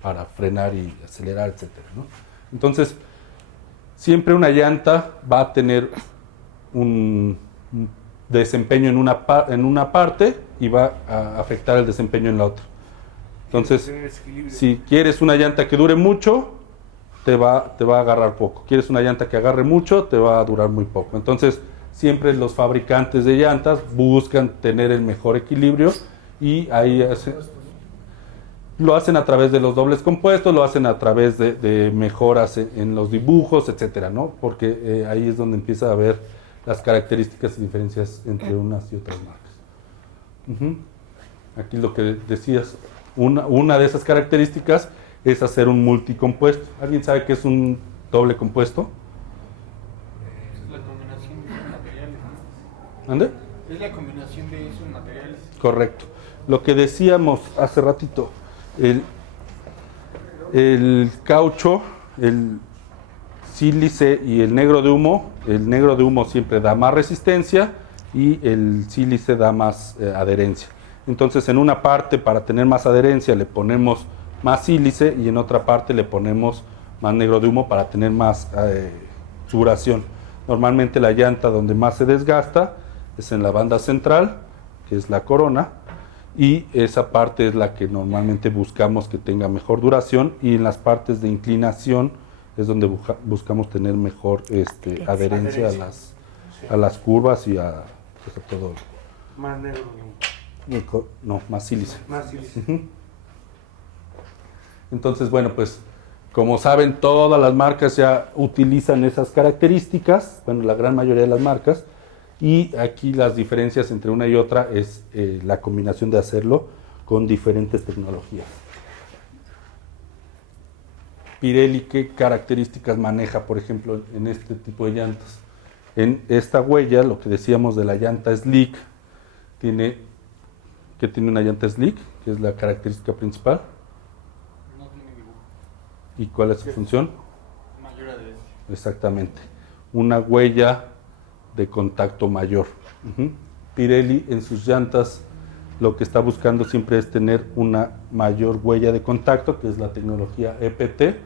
para frenar y acelerar, etcétera, ¿no? Entonces, siempre una llanta va a tener un desempeño en una parte y va a afectar el desempeño en la otra. Entonces, si quieres una llanta que dure mucho, te va a agarrar poco. Quieres una llanta que agarre mucho, te va a durar muy poco. Entonces, siempre los fabricantes de llantas buscan tener el mejor equilibrio y ahí lo hacen a través de los dobles compuestos, lo hacen a través de mejoras en los dibujos, etcétera, ¿no? Porque ahí es donde empieza a ver las características y diferencias entre unas y otras marcas. Aquí lo que decías, una de esas características es hacer un multicompuesto. ¿Alguien sabe qué es un doble compuesto? Es la combinación de esos materiales, ¿no? ¿Ande? Es la combinación de esos materiales. Correcto. Lo que decíamos hace ratito, el caucho, el sílice y el negro de humo siempre da más resistencia y el sílice da más adherencia. Entonces, en una parte, para tener más adherencia, le ponemos más sílice y en otra parte le ponemos más negro de humo para tener más duración. Normalmente la llanta donde más se desgasta es en la banda central, que es la corona, y esa parte es la que normalmente buscamos que tenga mejor duración, y en las partes de inclinación es donde buscamos tener mejor adherencia a las curvas y a todo. Más negro. No, más sílice. Más sílice. Entonces, bueno, pues como saben, todas las marcas ya utilizan esas características, bueno, la gran mayoría de las marcas, y aquí las diferencias entre una y otra es la combinación de hacerlo con diferentes tecnologías. Pirelli, ¿qué características maneja, por ejemplo, en este tipo de llantas? En esta huella, lo que decíamos de la llanta slick, tiene una llanta slick, que es la característica principal. No tiene dibujo. ¿Y cuál es su función? Mayor adherencia. Exactamente. Una huella de contacto mayor. Pirelli en sus llantas lo que está buscando siempre es tener una mayor huella de contacto, que es la tecnología EPT,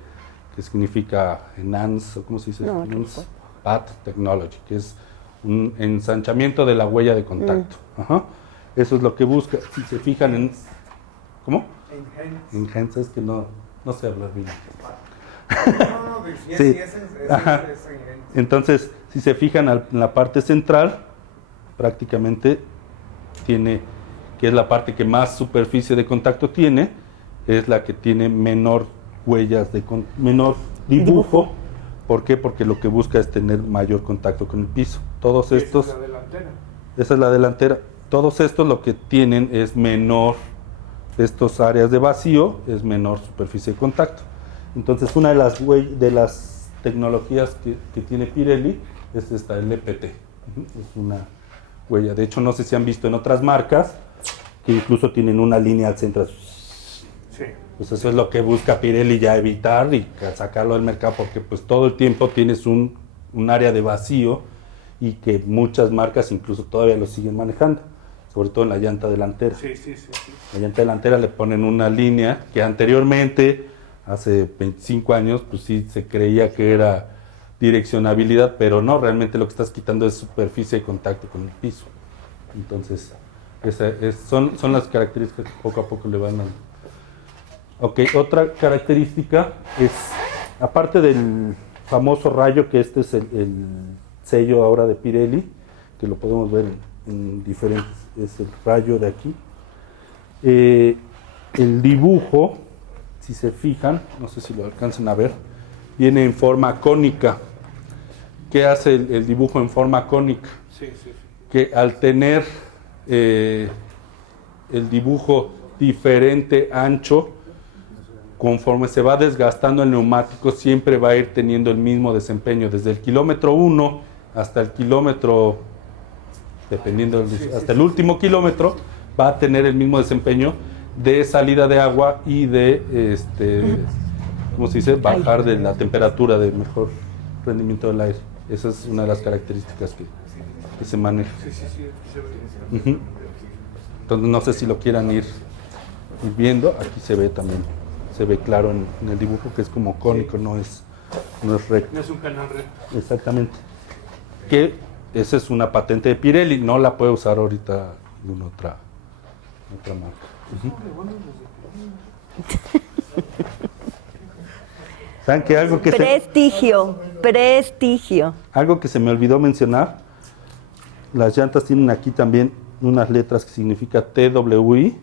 que significa Enhanced, ¿cómo se dice? Enhanced Path Technology, que es un ensanchamiento de la huella de contacto. Eso es lo que busca. Si se fijan en... ¿Cómo? Enhanced, es que no sé hablar bien. Sí. Entonces, si se fijan en la parte central, prácticamente tiene, que es la parte que más superficie de contacto tiene, es la que tiene menor huellas menor dibujo. ¿Por qué? Porque lo que busca es tener mayor contacto con el piso. Todos estos... Esa es la delantera. Esa es la delantera. Todos estos lo que tienen es menor, estos áreas de vacío, es menor superficie de contacto. Entonces, una de las tecnologías que tiene Pirelli es esta, el EPT. Es una huella. De hecho, no sé si han visto en otras marcas que incluso tienen una línea al centro. Sí. Pues eso es lo que busca Pirelli ya evitar y sacarlo del mercado, porque pues todo el tiempo tienes un área de vacío y que muchas marcas incluso todavía lo siguen manejando, sobre todo en la llanta delantera. Sí. La llanta delantera le ponen una línea que anteriormente, hace 25 años, pues sí se creía que era direccionabilidad, pero no, realmente lo que estás quitando es superficie de contacto con el piso. Entonces, son las características que poco a poco le van dando. Ok, otra característica es, aparte del famoso rayo, que este es el sello ahora de Pirelli, que lo podemos ver en diferentes, es el rayo de aquí. El dibujo, si se fijan, no sé si lo alcanzan a ver, viene en forma cónica. ¿Qué hace el dibujo en forma cónica? Sí. Que al tener el dibujo diferente, ancho, conforme se va desgastando el neumático, siempre va a ir teniendo el mismo desempeño, desde el kilómetro 1 hasta el kilómetro, dependiendo, hasta el último kilómetro, va a tener el mismo desempeño de salida de agua y de, ¿cómo se dice? Bajar de la temperatura, de mejor rendimiento del aire. Esa es una de las características que se maneja. Ujú. Entonces no sé si lo quieran ir viendo. Aquí se ve también, se ve claro en el dibujo que es como cónico, no es recto. No es un canal recto. Exactamente. Que esa es una patente de Pirelli, no la puede usar ahorita ninguna otra marca. ¿Saben que algo que prestigio. algo que se me olvidó mencionar? Las llantas tienen aquí también unas letras que significa TWI,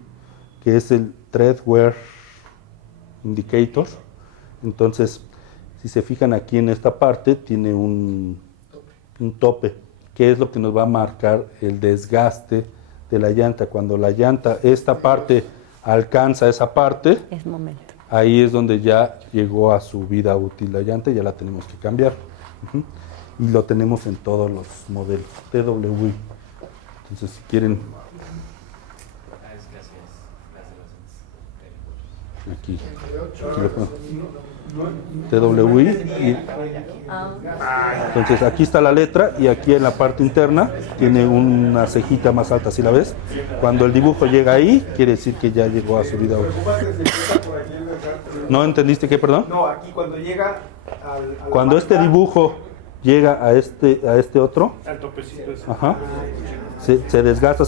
que es el Tread Wear Indicator. Entonces, si se fijan aquí en esta parte, tiene un tope, que es lo que nos va a marcar el desgaste de la llanta. Cuando la llanta, esta parte, alcanza esa parte, Es momento. ahí es donde ya llegó a su vida útil la llanta y ya la tenemos que cambiar. Ujú. Y lo tenemos en todos los modelos, TWI. Entonces, si quieren... Aquí lo pongo. TWI. Entonces, aquí está la letra y aquí en la parte interna tiene una cejita más alta, ¿sí la ves? Cuando el dibujo llega ahí, quiere decir que ya llegó a su vida útil. ¿No entendiste qué, perdón? No, aquí cuando llega a la Cuando este marca, dibujo llega a este otro, Al topecito ese. ajá, se desgasta,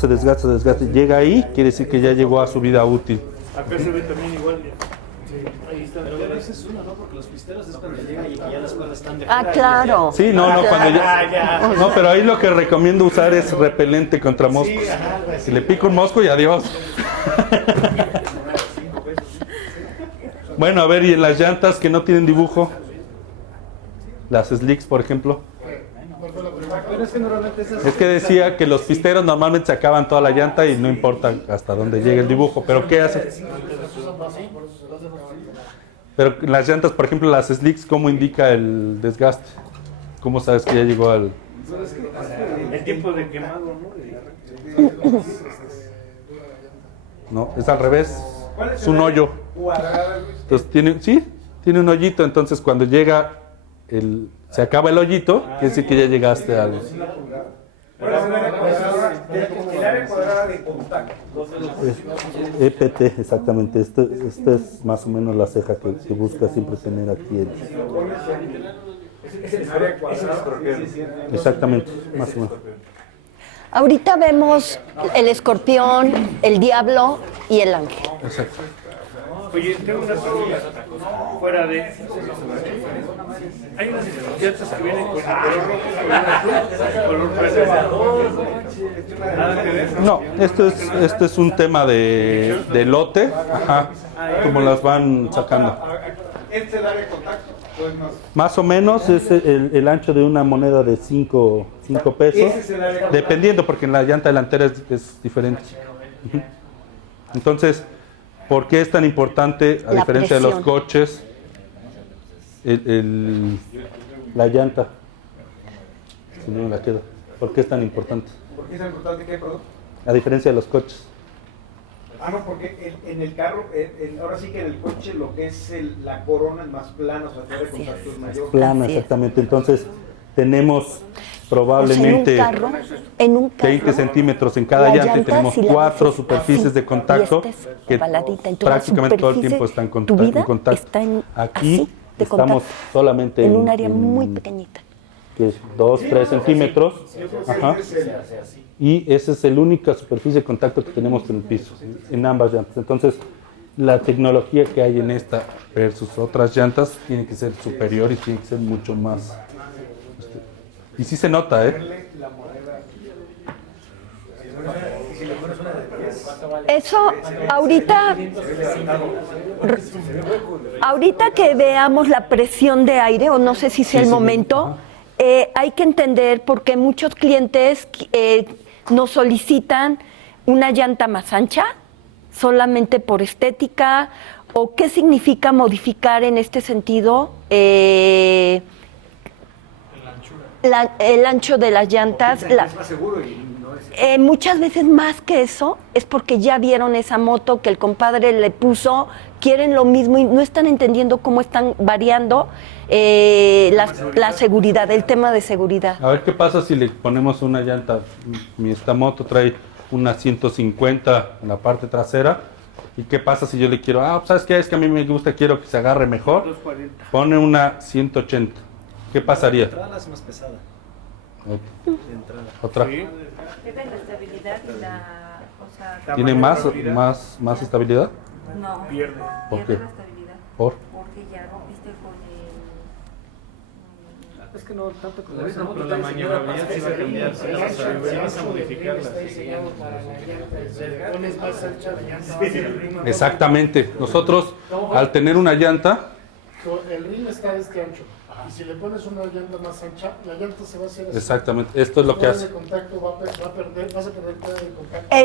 llega ahí, quiere decir que ya llegó a su vida útil. Acá se ve también igual. Ahí está. Pero bueno, esa es una, ¿no? Porque los pisteros es cuando llegan y que ya las cosas están de Ah, claro. Sí, no, cuando ya... No, pero ahí lo que recomiendo usar es repelente contra moscos. Si le pica un mosco y adiós. Bueno, a ver, y en las llantas que no tienen dibujo, las slicks, por ejemplo. Pero es que normalmente esas... Es que decía que los pisteros normalmente se acaban toda la llanta y no importa hasta dónde llegue el dibujo, pero ¿qué hacen? Pero las llantas, por ejemplo, las slicks, ¿cómo indica el desgaste? ¿Cómo sabes que ya llegó al...? El tiempo de quemado, ¿no? No, es al revés, es un hoyo. Entonces tiene un hoyito, entonces cuando llega se acaba el hoyito, quiere decir que ya llegaste al... ¿cuál es el área cuadrada de contacto? EPT, exactamente. Esta es más o menos la ceja que busca siempre tener aquí. Exactamente, más o menos. Ahorita vemos el escorpión, el diablo y el ángel. Exacto. Oye, tengo una pregunta. Fuera de... Hay unas llantas que vienen con el color rojo, nada que ver. No, esto es un tema de lote, ajá, como las van sacando. ¿Este es el área de contacto? Pues no. Más o menos es el ancho de una moneda de 5 pesos, Ese es el área de contacto. dependiendo, porque en la llanta delantera es diferente. Ujú. Entonces, ¿por qué es tan importante, a La diferencia de los presión. coches, la llanta? Si no me la quedo. ¿Por qué es tan importante? ¿Por qué es importante que, perdón? A diferencia de los coches. Ah, no, porque en el carro, ahora sí que en el coche lo que es la corona es más plana, o sea, el área de contacto es mayor. Plana, Así es. exactamente. Entonces, tenemos O sea, probablemente en un carro, 20 centímetros en cada la llanta y llanta, tenemos si la 4 ves superficies así, de contacto y esta es que ovaladita, entonces la prácticamente todo el superficie, tiempo están tu vida en contacto. está Aquí así, de estamos contacto, solamente en un área muy pequeñita. que es 2-3 centímetros. Ajá. Y esa es la única superficie de contacto que tenemos con el piso, en ambas llantas. Entonces, la tecnología que hay en esta versus otras llantas tiene que ser superior y tiene que ser mucho más... Y sí se nota, ¿eh? Eso, ahorita que veamos la presión de aire, o no sé si sea el momento, hay que entender por qué muchos clientes nos solicitan una llanta más ancha, solamente por estética, o qué significa modificar en este sentido el ancho de las llantas. Es más seguro y no Muchas veces más que eso es porque ya vieron esa moto que el compadre le puso, quieren lo mismo y no están entendiendo cómo están variando la seguridad, el tema de seguridad. A ver qué pasa si le ponemos una llanta. Esta moto trae una 150 en la parte trasera. ¿Y qué pasa si yo le quiero, ¿sabes qué? Es que a mí me gusta, quiero que se agarre mejor. 240. Pone una 180. ¿Qué pasaría? La entrada es más pesada. De entrada. Otra. Sí. Es de la estabilidad y la. O sea, ¿Tiene mayor estabilidad. más estabilidad? no. Pierde. ¿Por Pierde qué? la estabilidad. ¿Por? Porque ya rompiste con el. Es que no tanto como Pues eso, esa pero moto la está diseñada maniobrabilidad para sí va a ese cambiar, ring, si vas a modificarla. Está diseñado para la llanta, si le pones más ancha la llanta va a ser el ring. Exactamente. Nosotros, al tener una llanta, El ring está de este ancho. Y si le pones una llanta más ancha, la llanta se va a hacer así. exactamente, esto es lo que Fuera hace. de contacto vas a perder todo el contacto.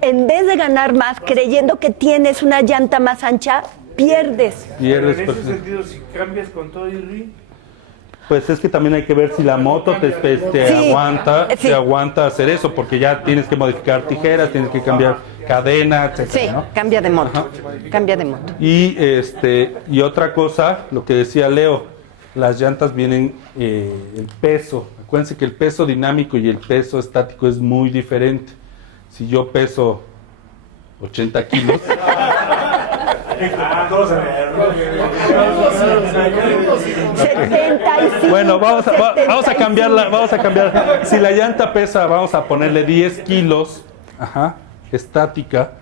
En vez de ganar más creyendo que tienes una llanta más ancha, pierdes. Pierdes, Pero en ese pues, sentido, si cambias con todo y ring, pues es que también hay que ver si la moto te Sí, aguanta, sí. te aguanta hacer eso, porque ya tienes que modificar tijeras, tienes que cambiar cadena, etcétera, Sí, ¿no? cambia de moto. Cambia de moto. Y otra cosa, lo que decía Leo, las llantas vienen el peso. Acuérdense que el peso dinámico y el peso estático es muy diferente. Si yo peso 80 kilos, Todos en el 75. bueno, vamos a cambiarla, vamos a cambiar. Si la llanta pesa, vamos a ponerle 10 kilos, estática,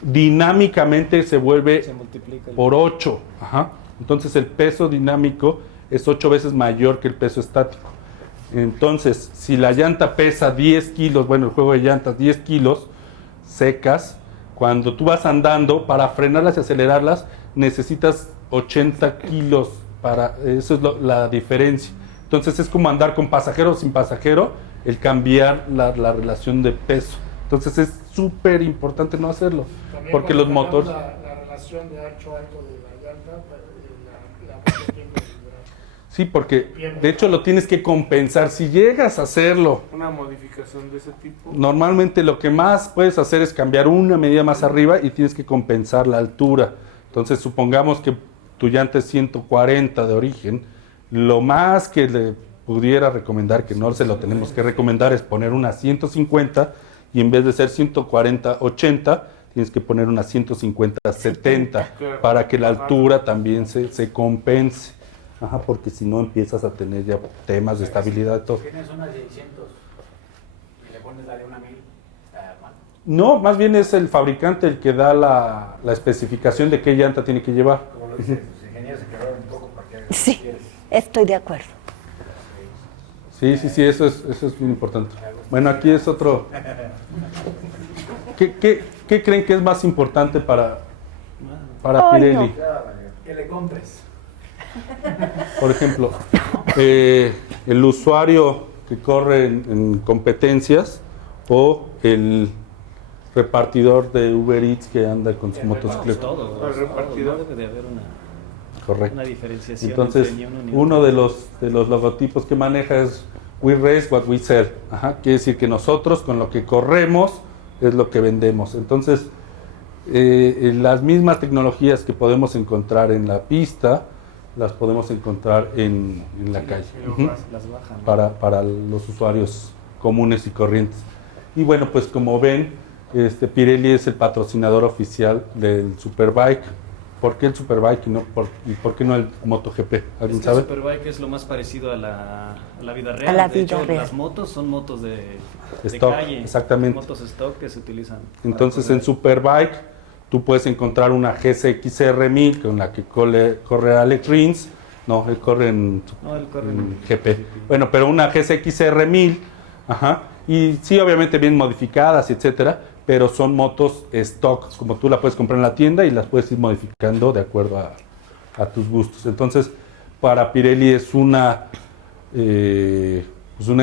dinámicamente se vuelve Se multiplica. por 8. Entonces el peso dinámico es 8 veces mayor que el peso estático. Entonces, si la llanta pesa 10 kilos, bueno, el juego de llantas 10 kilos secas, cuando tú vas andando, para frenarlas y acelerarlas, necesitas 80 kilos. Eso es la diferencia. Entonces es como andar con pasajero o sin pasajero, el cambiar la relación de peso. Entonces es súper importante no hacerlo, También porque cuando los motores... La relación de ancho-alto de la llanta, la moto tiende a vibrar. Sí, porque de hecho lo tienes que compensar. Si llegas a hacerlo, una modificación de ese tipo. normalmente lo que más puedes hacer es cambiar una medida más arriba y tienes que compensar la altura. Entonces supongamos que tu llanta es 140 de origen, lo más que le pudiera recomendar, que no se lo tenemos que recomendar, es poner una 150 y en vez de ser 140-80, tienes que poner una 150-70 Claro. para que la altura también se compense. Porque si no empiezas a tener ya temas de estabilidad y todo. Tienes una 600 y le pones la de una 1000, está mal. No, más bien es el fabricante el que da la especificación de qué llanta tiene que llevar. Como lo dicen, los ingenieros se quedaron un poco para que Sí, estoy de acuerdo. Sí, eso es bien importante. Bueno, aquí es otro. ¿Qué creen que es más importante para Ay, Pirelli? no. que le compres. Por ejemplo, el usuario que corre en competencias o el repartidor de Uber Eats que anda con su motocicleta. Todo. El repartidor. No debe de haber Correcto. una diferenciación. Entonces, entre ni uno ni uno otro. de los logotipos que maneja es We race what we sell. Quiere decir que nosotros con lo que corremos es lo que vendemos. Entonces, las mismas tecnologías que podemos encontrar en la pista, las podemos encontrar en la calle. Las bajan. Para los usuarios comunes y corrientes. Y bueno, pues como ven, Pirelli es el patrocinador oficial del Superbike. ¿Por qué el Superbike y por qué no el MotoGP? ¿Alguien El sabe? Superbike es lo más parecido a la vida real. A la de hecho, vida real. las motos son motos de Stock, calle. exactamente. Motos stock que se utilizan. Entonces para en Superbike tú puedes encontrar una GSX-R 1000 con la que corre Alex Rins. No, él corre en No, él corre en GP. Bueno, pero una GSX-R 1000, y sí, obviamente bien modificadas, etcétera, pero son motos stock, como tú la puedes comprar en la tienda y las puedes ir modificando de acuerdo a tus gustos. Entonces, para Pirelli es una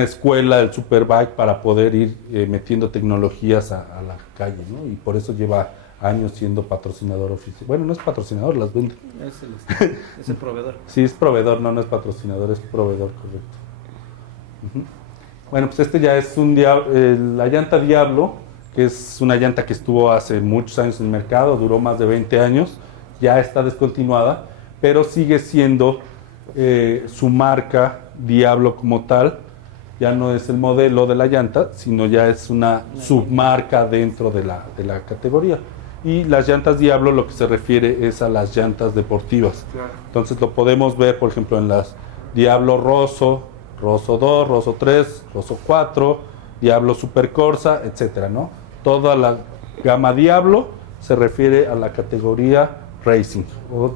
escuela del Superbike para poder ir metiendo tecnologías a la calle, ¿no? Y por eso lleva años siendo patrocinador oficial. Bueno, no es patrocinador, las vende. es el proveedor. Sí, es proveedor, no es patrocinador, es proveedor, correcto. Bueno, pues este ya es la llanta Diablo, que es una llanta que estuvo hace muchos años en el mercado, duró más de 20 años, ya está descontinuada, pero sigue siendo su marca Diablo como tal. Ya no es el modelo de la llanta, sino ya es una submarca dentro de la categoría. Y las llantas Diablo lo que se refiere es a las llantas deportivas. Claro. Entonces lo podemos ver, por ejemplo, en las Diablo Rosso, Rosso 2, Rosso 3, Rosso 4, Diablo Super Corsa, etcétera, ¿no? Toda la gama Diablo se refiere a la categoría Racing o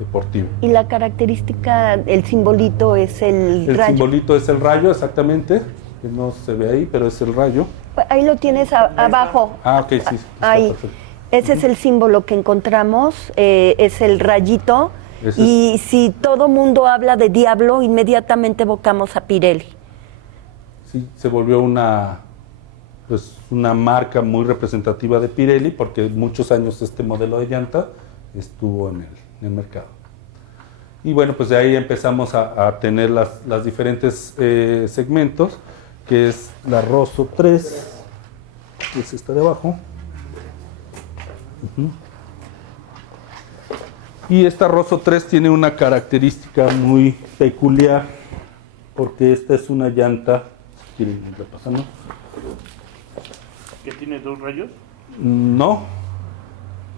deportivo. Y la característica, el simbolito es el El rayo. simbolito es el rayo, exactamente, que no se ve ahí, pero es el rayo. Ahí lo tienes abajo. Ah, ok, sí. Está Ahí. perfecto. Ese es el símbolo que encontramos, es el rayito. Ese Y si todo mundo habla de Diablo, inmediatamente evocamos a Pirelli. Sí, se volvió una marca muy representativa de Pirelli, porque muchos años este modelo de llanta estuvo en el mercado. Y bueno, pues de ahí empezamos a tener las diferentes segmentos, que es la Rosso 3, que es esta de abajo. Y esta Rosso 3 tiene una característica muy peculiar, porque esta es una llanta, si quieren repasarlo. ¿Que tiene 2 rayos? No,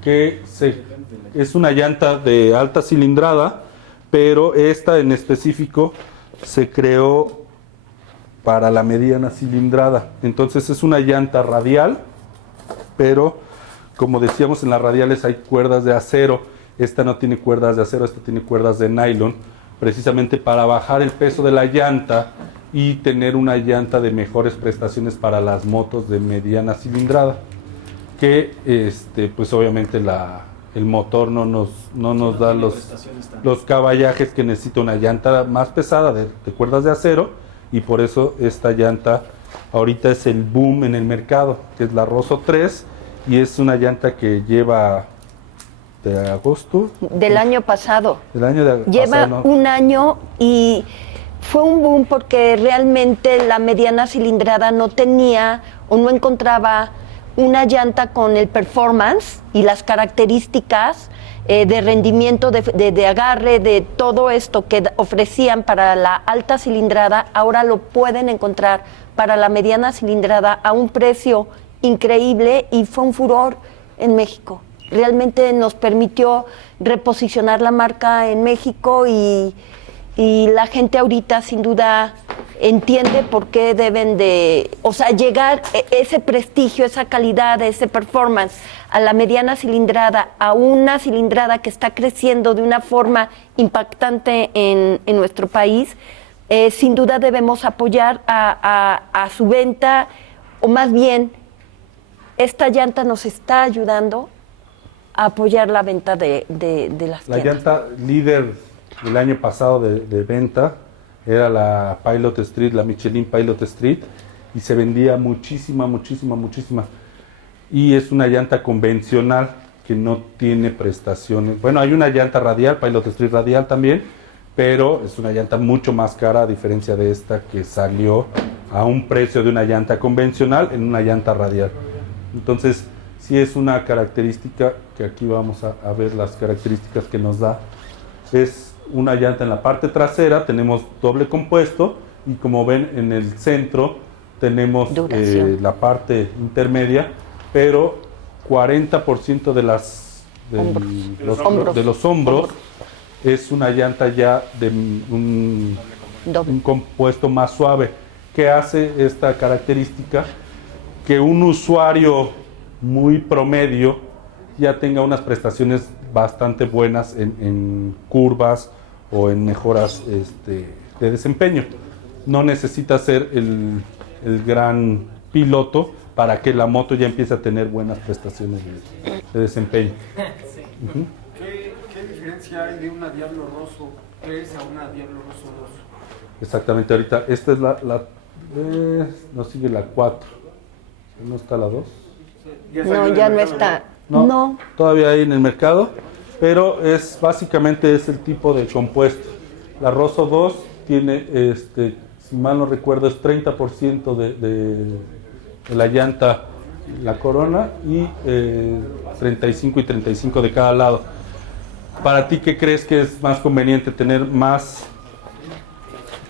es una llanta de alta cilindrada, pero esta en específico se creó para la mediana cilindrada. Entonces es una llanta radial, pero como decíamos, en las radiales hay cuerdas de acero. Esta no tiene cuerdas de acero, esta tiene cuerdas de nylon, precisamente para bajar el peso de la llanta y tener una llanta de mejores prestaciones para las motos de mediana cilindrada, que pues obviamente el motor no nos da los caballajes que necesita una llanta más pesada de cuerdas de acero, y por eso esta llanta ahorita es el boom en el mercado, que es la Rosso 3, y es una llanta que lleva de agosto Del año pasado. pasado, Lleva ¿no? un año y fue un boom porque realmente la mediana cilindrada no tenía o no encontraba una llanta con el performance y las características de rendimiento, de agarre, de todo esto que ofrecían para la alta cilindrada. Ahora lo pueden encontrar para la mediana cilindrada a un precio increíble, y fue un furor en México. Realmente nos permitió reposicionar la marca en México, y la gente ahorita sin duda entiende por qué deben de, llegar ese prestigio, esa calidad, ese performance a la mediana cilindrada, a una cilindrada que está creciendo de una forma impactante en nuestro país. Sin duda debemos apoyar a su venta, o más bien, esta llanta nos está ayudando a apoyar la venta de las La tiendas. llanta líder el año pasado de venta era la Pilot Street, la Michelin Pilot Street, y se vendía muchísima. Y es una llanta convencional que no tiene prestaciones. Bueno, hay una llanta radial, Pilot Street radial también, pero es una llanta mucho más cara, a diferencia de esta que salió a un precio de una llanta convencional en una llanta radial. Entonces, sí es una característica que aquí vamos a ver las características que nos da. Es una llanta en la parte trasera, tenemos doble compuesto, y como ven en el centro tenemos la parte intermedia, pero 40% de los hombros es una llanta ya de un compuesto más suave. ¿Qué hace esta característica? Que un usuario muy promedio ya tenga unas prestaciones bastante buenas en curvas o en mejoras de desempeño. No necesita ser el gran piloto para que la moto ya empiece a tener buenas prestaciones de desempeño. ¿Qué diferencia hay de una Diablo Rosso 3 a una Diablo Rosso 2? Exactamente, ahorita esta es no sigue la 4. ¿No está la 2? No, ya no está. No. Todavía hay en el mercado, pero básicamente es el tipo de compuesto. La Rosso 2 tiene si mal no recuerdo, es 30% de la llanta, la corona, y 35 y 35 de cada lado. Para ti, ¿qué crees que es más conveniente? ¿Tener más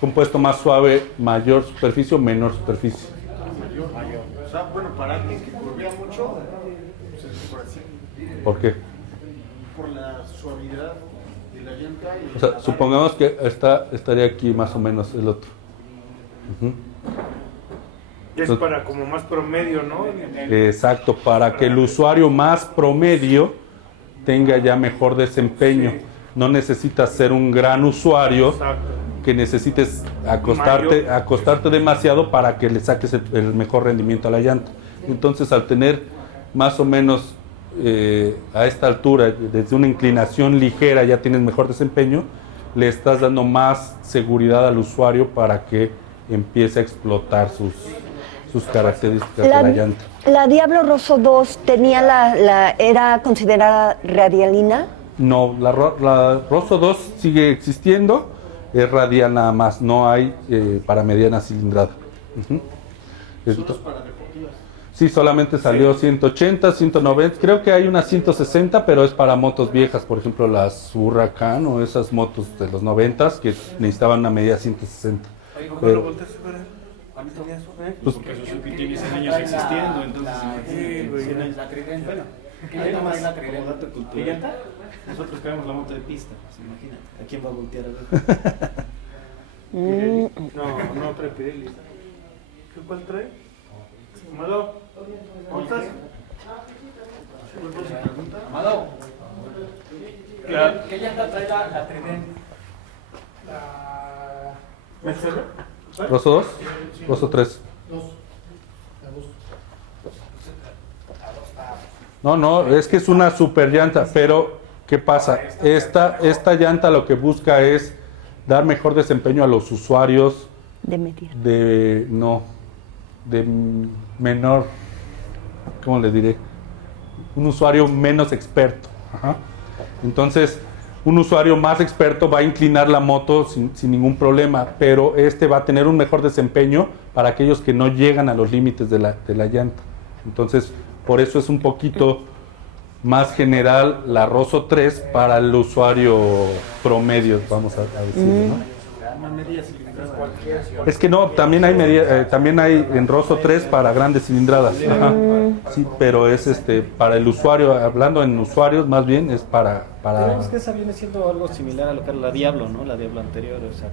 compuesto más suave, mayor superficie o menor superficie? Mayor. O sea, bueno, para alguien que curvea mucho, pues es por así. ¿Por qué? Por la suavidad de la llanta. Y O sea, supongamos que estaría aquí más o menos el otro. Ujú. Es para como más promedio, ¿no? Exacto, para que el usuario más promedio tenga ya mejor desempeño. No necesitas ser un gran usuario que necesites acostarte demasiado para que le saques el mejor rendimiento a la llanta. Entonces, al tener más o menos a esta altura, desde una inclinación ligera ya tienes mejor desempeño, le estás dando más seguridad al usuario para que empiece a explotar sus características de la llanta. ¿La Diablo Rosso 2 tenía era considerada radialina? No, la Rosso 2 sigue existiendo, es radial nada más, no hay para mediana cilindrada. solo es para deportivas. Sí, solamente salió 180, 190, creo que hay una 160, pero es para motos viejas, por ejemplo las Huracán o esas motos de los 90s que necesitaban una medida 160. ¿Cómo lo volteas a ver? ¿Cuánto tenía eso? Pues, Porque Suzuki tiene 100 años existiendo, entonces imagínate, 100 años. La Trident. Bueno, ¿Qué ahí llanta nomás es la como Trident? dato cultural. ¿Qué llanta? Nosotros creamos la moto de pista, pues imagínate, ¿a quién va a voltear a ver? No trae Pirelli. ¿Cuál trae? Amado, ¿cómo estás? Amado, Claro. ¿qué llanta trae la Trident? ¿Mercedes? ¿Rosso 2? ¿Rosso 3? No, es que es una super llanta, pero ¿qué pasa? Esta llanta lo que busca es dar mejor desempeño a los usuarios De mediana. de menor, ¿cómo le diré? Un usuario menos experto. Ajá. Entonces, un usuario más experto va a inclinar la moto sin ningún problema, pero va a tener un mejor desempeño para aquellos que no llegan a los límites de la llanta. Entonces, por eso es un poquito más general la Rosso 3 para el usuario promedio, vamos a decirlo, ¿no? Es que no, también hay en Rosso 3 para grandes cilindradas. Ajá. Sí, pero es para el usuario, hablando en usuarios, más bien es para Digamos que esa viene siendo algo similar a lo que era la Diablo, ¿no? La Diablo anterior, o sea,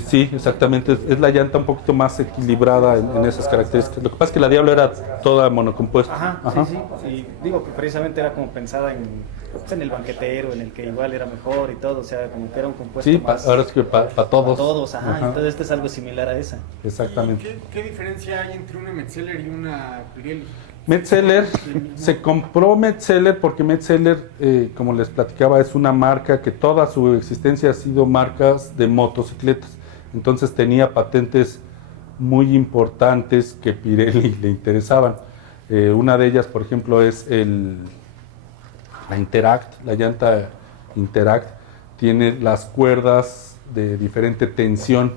sí, exactamente, es la llanta un poquito más equilibrada en esas características. Lo que pasa es que la Diablo era toda monocompuesta. Ajá. Sí. Y digo que precisamente era como pensada en el banquetero, en el que igual era mejor y todo, o sea, como que era un compuesto Sí, más... ahora es que para todos. Para todos, ajá. Ajá. Entonces este es algo similar a esa. Exactamente. ¿Qué diferencia hay entre una Metzeler y una Pirelli? Metzeler, se compró Metzeler porque Metzeler, como les platicaba, es una marca que toda su existencia ha sido marcas de motocicletas. Entonces tenía patentes muy importantes que Pirelli le interesaban. Una de ellas, por ejemplo, es la Interact, la llanta Interact. Tiene las cuerdas de diferente tensión,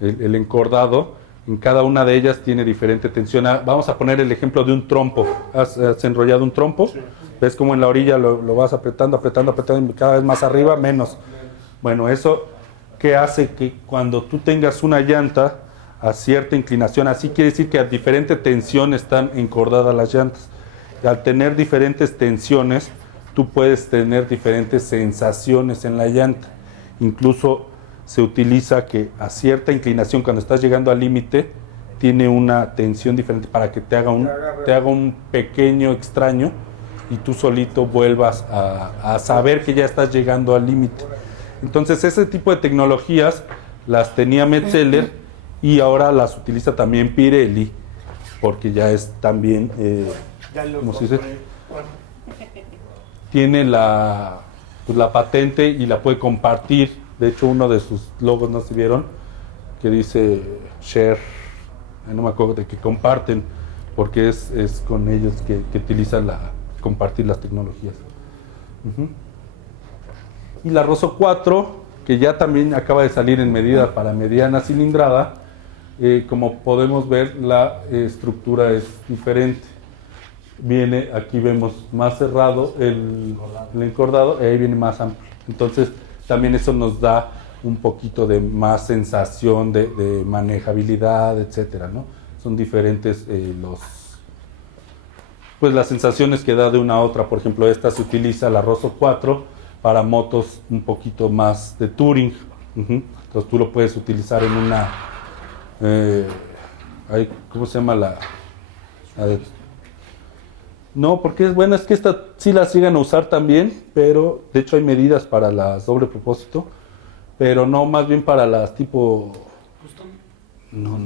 el encordado. En cada una de ellas tiene diferente tensión. Vamos a poner el ejemplo de un trompo. ¿Has enrollado un trompo? Sí. ¿Ves cómo en la orilla lo vas apretando, y cada vez más arriba, menos? Bueno, eso que hace que cuando tú tengas una llanta a cierta inclinación, así quiere decir que a diferente tensión están encordadas las llantas. Y al tener diferentes tensiones, tú puedes tener diferentes sensaciones en la llanta. Incluso se utiliza que a cierta inclinación, cuando estás llegando al límite, tiene una tensión diferente para que te haga un pequeño extraño y tú solito vuelvas a saber que ya estás llegando al límite. Entonces ese tipo de tecnologías las tenía Metzeler y ahora las utiliza también Pirelli, porque ya es también, ¿cómo se dice? Tiene la patente y la puede compartir. De hecho, uno de sus logos, no se vieron, que dice share, no me acuerdo, de que comparten, porque es con ellos que utilizan compartir las tecnologías. Y la Rosso 4, que ya también acaba de salir en medida para mediana cilindrada, como podemos ver, la estructura es diferente. Viene, aquí vemos más cerrado el encordado, y ahí viene más amplio. Entonces, también eso nos da un poquito de más sensación de manejabilidad, etcétera, ¿no? Son diferentes las sensaciones que da de una a otra. Por ejemplo, esta se utiliza, la Rosso 4, para motos un poquito más de touring. Entonces tú lo puedes utilizar en una... ¿cómo se llama la no, porque es que esta sí las llegan a usar también, pero de hecho hay medidas para las doble propósito, pero no, más bien para las tipo... No.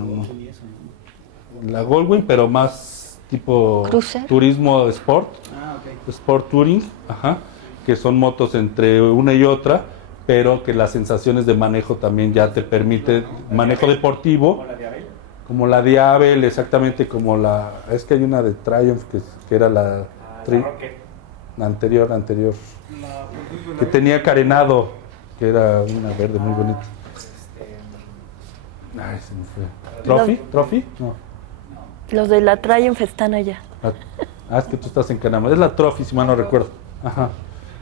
La Goldwing, pero más tipo ¿Cruiser? turismo sport, sport touring, que son motos entre una y otra, pero que las sensaciones de manejo también ya te permite manejo deportivo. Como la Diabel, exactamente, como la... Es que hay una de Triumph que era la anterior, que tenía carenado, que era una verde muy bonita. Ay, se me fue. ¿Trophy? No. Los de la Triumph están allá. Es que tú estás en Canadá. Es la Trophy, si mal no recuerdo. Ajá.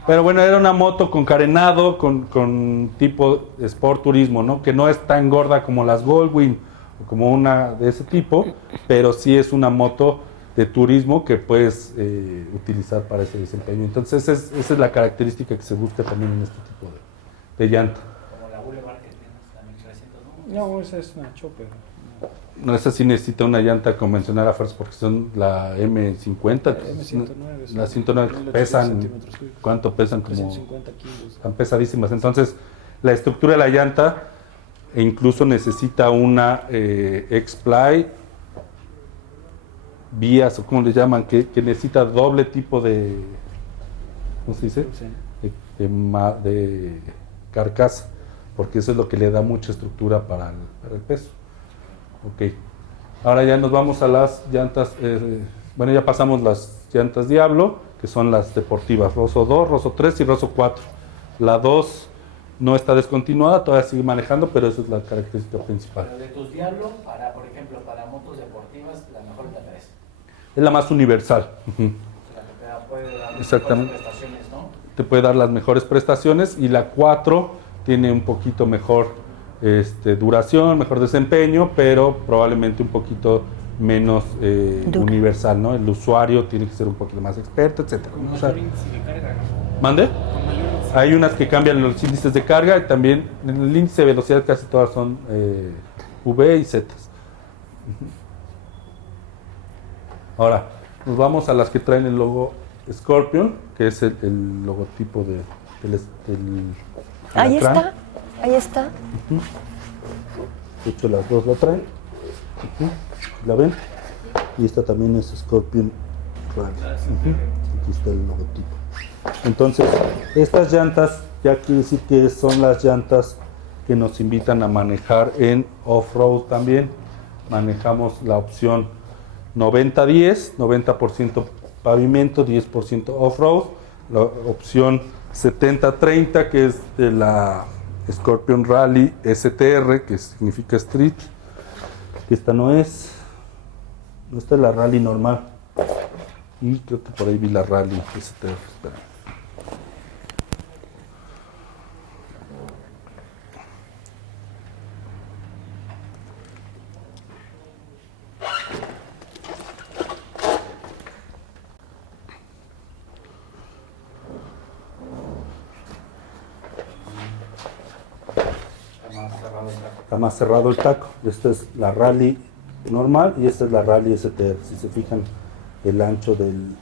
Pero bueno, era una moto con carenado, con tipo sport turismo, ¿no? Que no es tan gorda como las Goldwing, como una de ese tipo, pero sí es una moto de turismo que puedes utilizar para ese desempeño. Entonces esa es la característica que se busca también en este tipo de llanta. Como la Boulevard que tienes, la 1300, No, esa es una Chopper. No, esa sí necesita una llanta convencional a fuerza porque son la M50, La M109, la 109 pesan, ¿cuánto pesan? Como 350 kilos. Están pesadísimas. Entonces la estructura de la llanta incluso necesita una X-Ply vías, o como le llaman, que necesita doble tipo de, ¿cómo se dice? De carcasa, porque eso es lo que le da mucha estructura para el peso. Ok, ahora ya nos vamos a las llantas, bueno, ya pasamos las llantas Diablo, que son las deportivas, Rosso 2, Rosso 3 y Rosso 4. La 2 no está descontinuada, todavía sigue manejando, pero esa es la característica principal. Pero de tus Diablo, por ejemplo, para motos deportivas, la mejor es la 3. Es la más universal. La que puede dar Exactamente. mejores prestaciones, ¿no? Te puede dar las mejores prestaciones, y la 4 tiene un poquito mejor duración, mejor desempeño, pero probablemente un poquito menos universal, ¿no? El usuario tiene que ser un poquito más experto, etcétera. Con O sea, mayor índice de carga, ¿no? ¿mande? Con mayor índice. Hay unas que cambian los índices de carga, y también en el índice de velocidad casi todas son V y Z. Ahora, nos vamos a las que traen el logo Scorpion, que es el logotipo del Ahí alacrán. está, ahí está. De hecho, las dos la traen. ¿La ven? Y esta también es Scorpion Rally. Aquí está el logotipo. Entonces, estas llantas ya quiere decir que son las llantas que nos invitan a manejar en off-road también. Manejamos la opción 90-10, 90% pavimento, 10% off-road. La opción 70-30, que es de la Scorpion Rally STR, que significa Street. Esta no es. Esta es la Rally normal. Y creo que por ahí vi la Rally STR. Espera. Está más cerrado el taco. Esta es la Rally normal y esta es la Rally STR. Si se fijan, el ancho del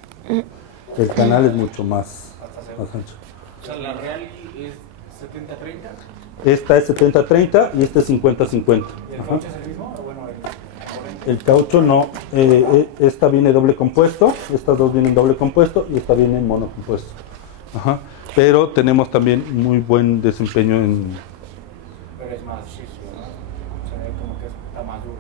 canal es mucho más ancho. O sea, la Rally es 70-30. Esta es 70-30 y esta es 50-50. ¿Y el coche es el mismo? Bueno, el caucho no. Esta viene doble compuesto, estas dos vienen doble compuesto y esta viene monocompuesto. Ajá. Pero tenemos también muy buen desempeño en... Pero es más chico, ¿no? O sea, como que está más duro.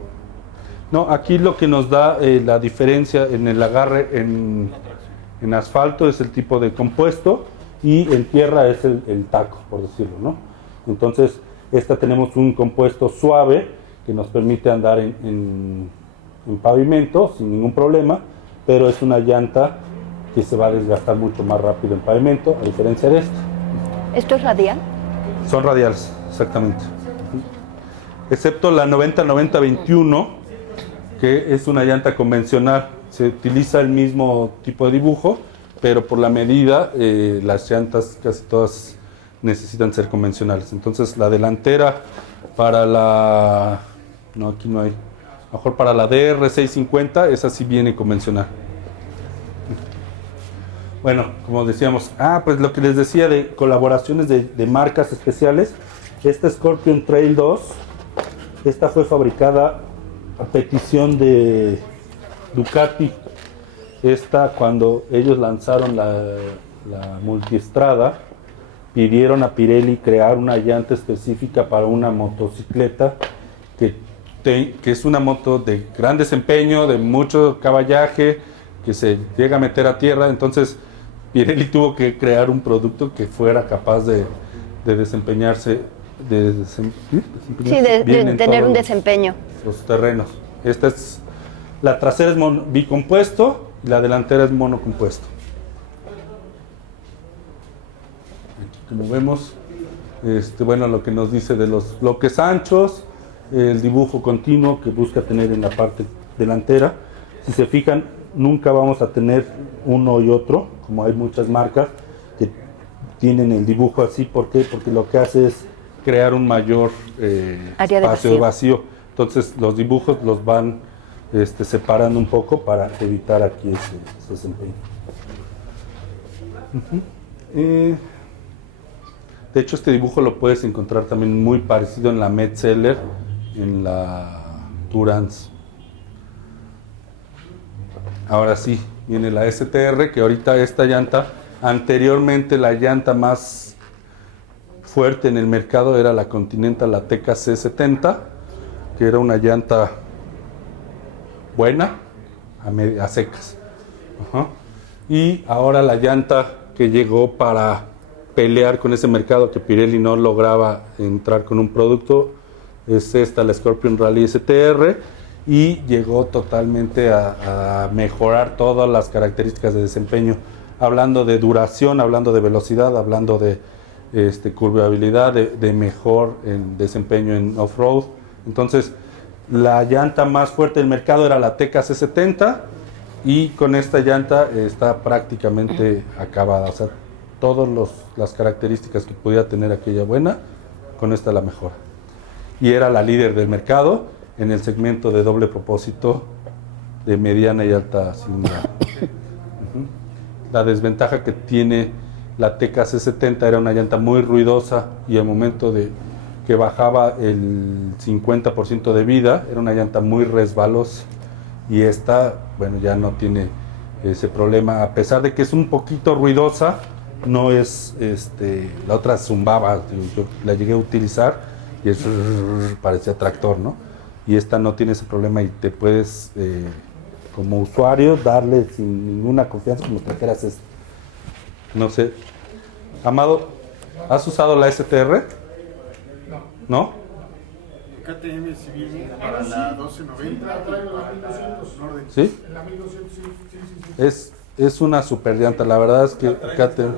No, aquí lo que nos da la diferencia en el agarre en asfalto es el tipo de compuesto, y en tierra es el taco, por decirlo, ¿no? Entonces, esta tenemos un compuesto suave que nos permite andar en pavimento sin ningún problema, pero es una llanta que se va a desgastar mucho más rápido en pavimento, a diferencia de esta. ¿Esto es radial? Son radiales, exactamente. Excepto la 90-90-21, que es una llanta convencional. Se utiliza el mismo tipo de dibujo, pero por la medida, las llantas casi todas necesitan ser convencionales. Entonces la delantera para la... No, aquí no hay. A lo mejor para la DR650, esa sí viene convencional. Bueno, como decíamos, pues lo que les decía de colaboraciones de marcas especiales. Esta Scorpion Trail 2, esta fue fabricada a petición de Ducati. Esta, cuando ellos lanzaron la multiestrada, pidieron a Pirelli crear una llanta específica para una motocicleta que es una moto de gran desempeño, de mucho caballaje, que se llega a meter a tierra. Entonces Pirelli tuvo que crear un producto que fuera capaz de desempeñarse, de tener un desempeño. Los terrenos. La trasera es bicompuesto y la delantera es monocompuesto. Aquí, como vemos, bueno, lo que nos dice de los bloques anchos, el dibujo continuo que busca tener en la parte delantera. Si se fijan, nunca vamos a tener uno y otro, como hay muchas marcas que tienen el dibujo así. ¿Por qué? Porque lo que hace es crear un mayor espacio de vacío. Entonces los dibujos los van separando un poco para evitar aquí ese desempeño. De hecho, este dibujo lo puedes encontrar también muy parecido en la Metzeler, en la Durance. Ahora sí, viene la STR, que ahorita esta llanta, anteriormente la llanta más fuerte en el mercado era la Continental, la TKC70, que era una llanta buena, a secas. Y ahora la llanta que llegó para pelear con ese mercado, que Pirelli no lograba entrar con un producto, es esta, la Scorpion Rally STR, y llegó totalmente a mejorar todas las características de desempeño, hablando de duración, hablando de velocidad, hablando de curvabilidad, de mejor en desempeño en off-road. Entonces, la llanta más fuerte del mercado era la TKC70, y con esta llanta está prácticamente acabada. O sea, todas las características que podía tener aquella buena, con esta la mejora. Y era la líder del mercado en el segmento de doble propósito de mediana y alta cilindrada. La desventaja que tiene la TKC70 era una llanta muy ruidosa, y al momento de que bajaba el 50% de vida, era una llanta muy resbalosa. Y esta, bueno, ya no tiene ese problema, a pesar de que es un poquito ruidosa. No es, la otra zumbaba, yo la llegué a utilizar y parecía tractor, ¿no? Y esta no tiene ese problema, y te puedes, como usuario, darle sin ninguna confianza como trajeras esta. No sé. Amado, ¿has usado la STR? ¿No? KTM si viene para la 1290. ¿Sí? Es una super llanta, la verdad es que KTM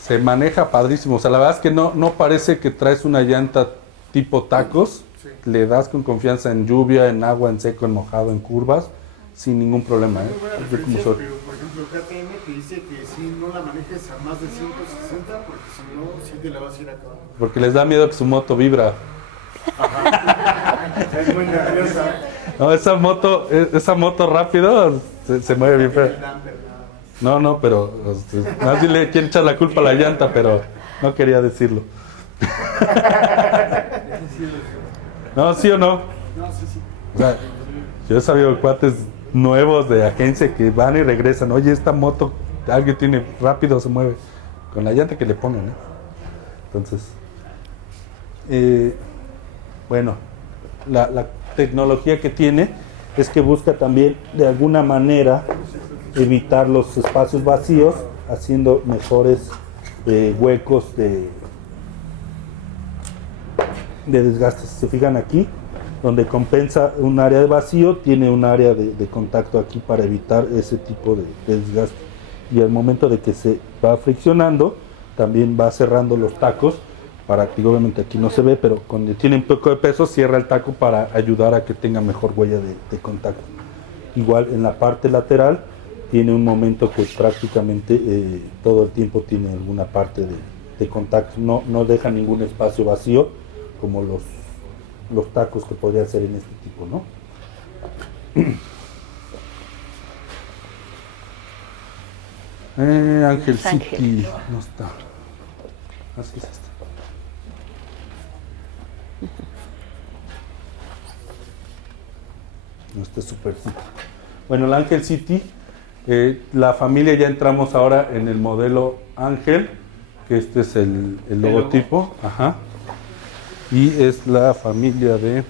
se maneja padrísimo. O sea, la verdad es que no parece que traes una llanta tipo tacos. Le das con confianza en lluvia, en agua, en seco, en mojado, en curvas, sin ningún problema. Pero, por ejemplo, KTM te dice que si no la manejes a más de 160, porque si no, sí te la vas a ir acabando. Porque les da miedo que su moto vibra. Es muy nerviosa. No, esa moto rápido se mueve bien feo. No, pero nadie le quiere echar la culpa a la llanta, pero no quería decirlo. No, ¿sí o no? No, sí. O sea, yo he sabido cuates nuevos de agencia que van y regresan. Oye, esta moto, alguien tiene rápido, se mueve. Con la llanta que le pongan, ¿eh? Entonces, bueno, la tecnología que tiene es que busca también de alguna manera evitar los espacios vacíos, haciendo mejores huecos de desgaste. Si se fijan aquí, donde compensa un área de vacío, tiene un área de contacto aquí para evitar ese tipo de desgaste. Y al momento de que se va friccionando, también va cerrando los tacos, para que obviamente aquí no se ve, pero cuando tiene un poco de peso, cierra el taco para ayudar a que tenga mejor huella de contacto. Igual en la parte lateral, tiene un momento que prácticamente todo el tiempo tiene alguna parte de contacto, no deja ningún espacio vacío, como los tacos que podría ser en este tipo, ¿no? Ángel City, no está. Así es esta. No está Super City. Bueno, el Ángel City, la familia ya entramos ahora en el modelo Ángel, que este es el logotipo, ajá. Y es la familia de...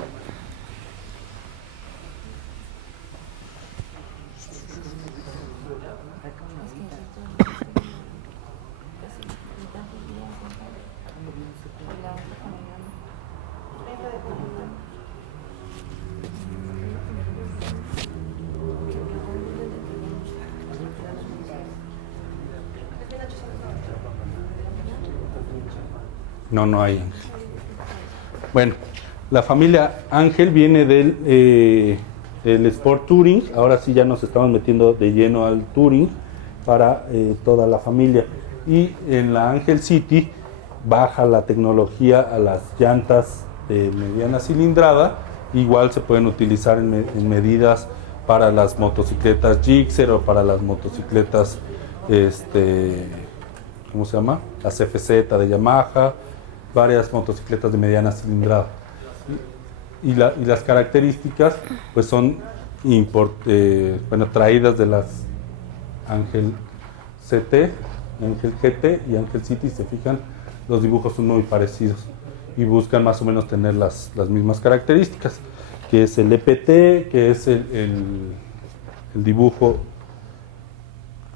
No hay Ángel. Bueno, la familia Ángel viene del Sport Touring. Ahora sí ya nos estamos metiendo de lleno al Touring para toda la familia. Y en la Ángel City baja la tecnología a las llantas de mediana cilindrada. Igual se pueden utilizar en medidas para las motocicletas Gixxer o para las motocicletas, ¿cómo se llama? Las FZ de Yamaha, varias motocicletas de mediana cilindrada. Y las características pues son traídas de las Ángel CT, Ángel GT y Ángel City. Se fijan, los dibujos son muy parecidos y buscan más o menos tener las mismas características, que es el EPT, que es el dibujo,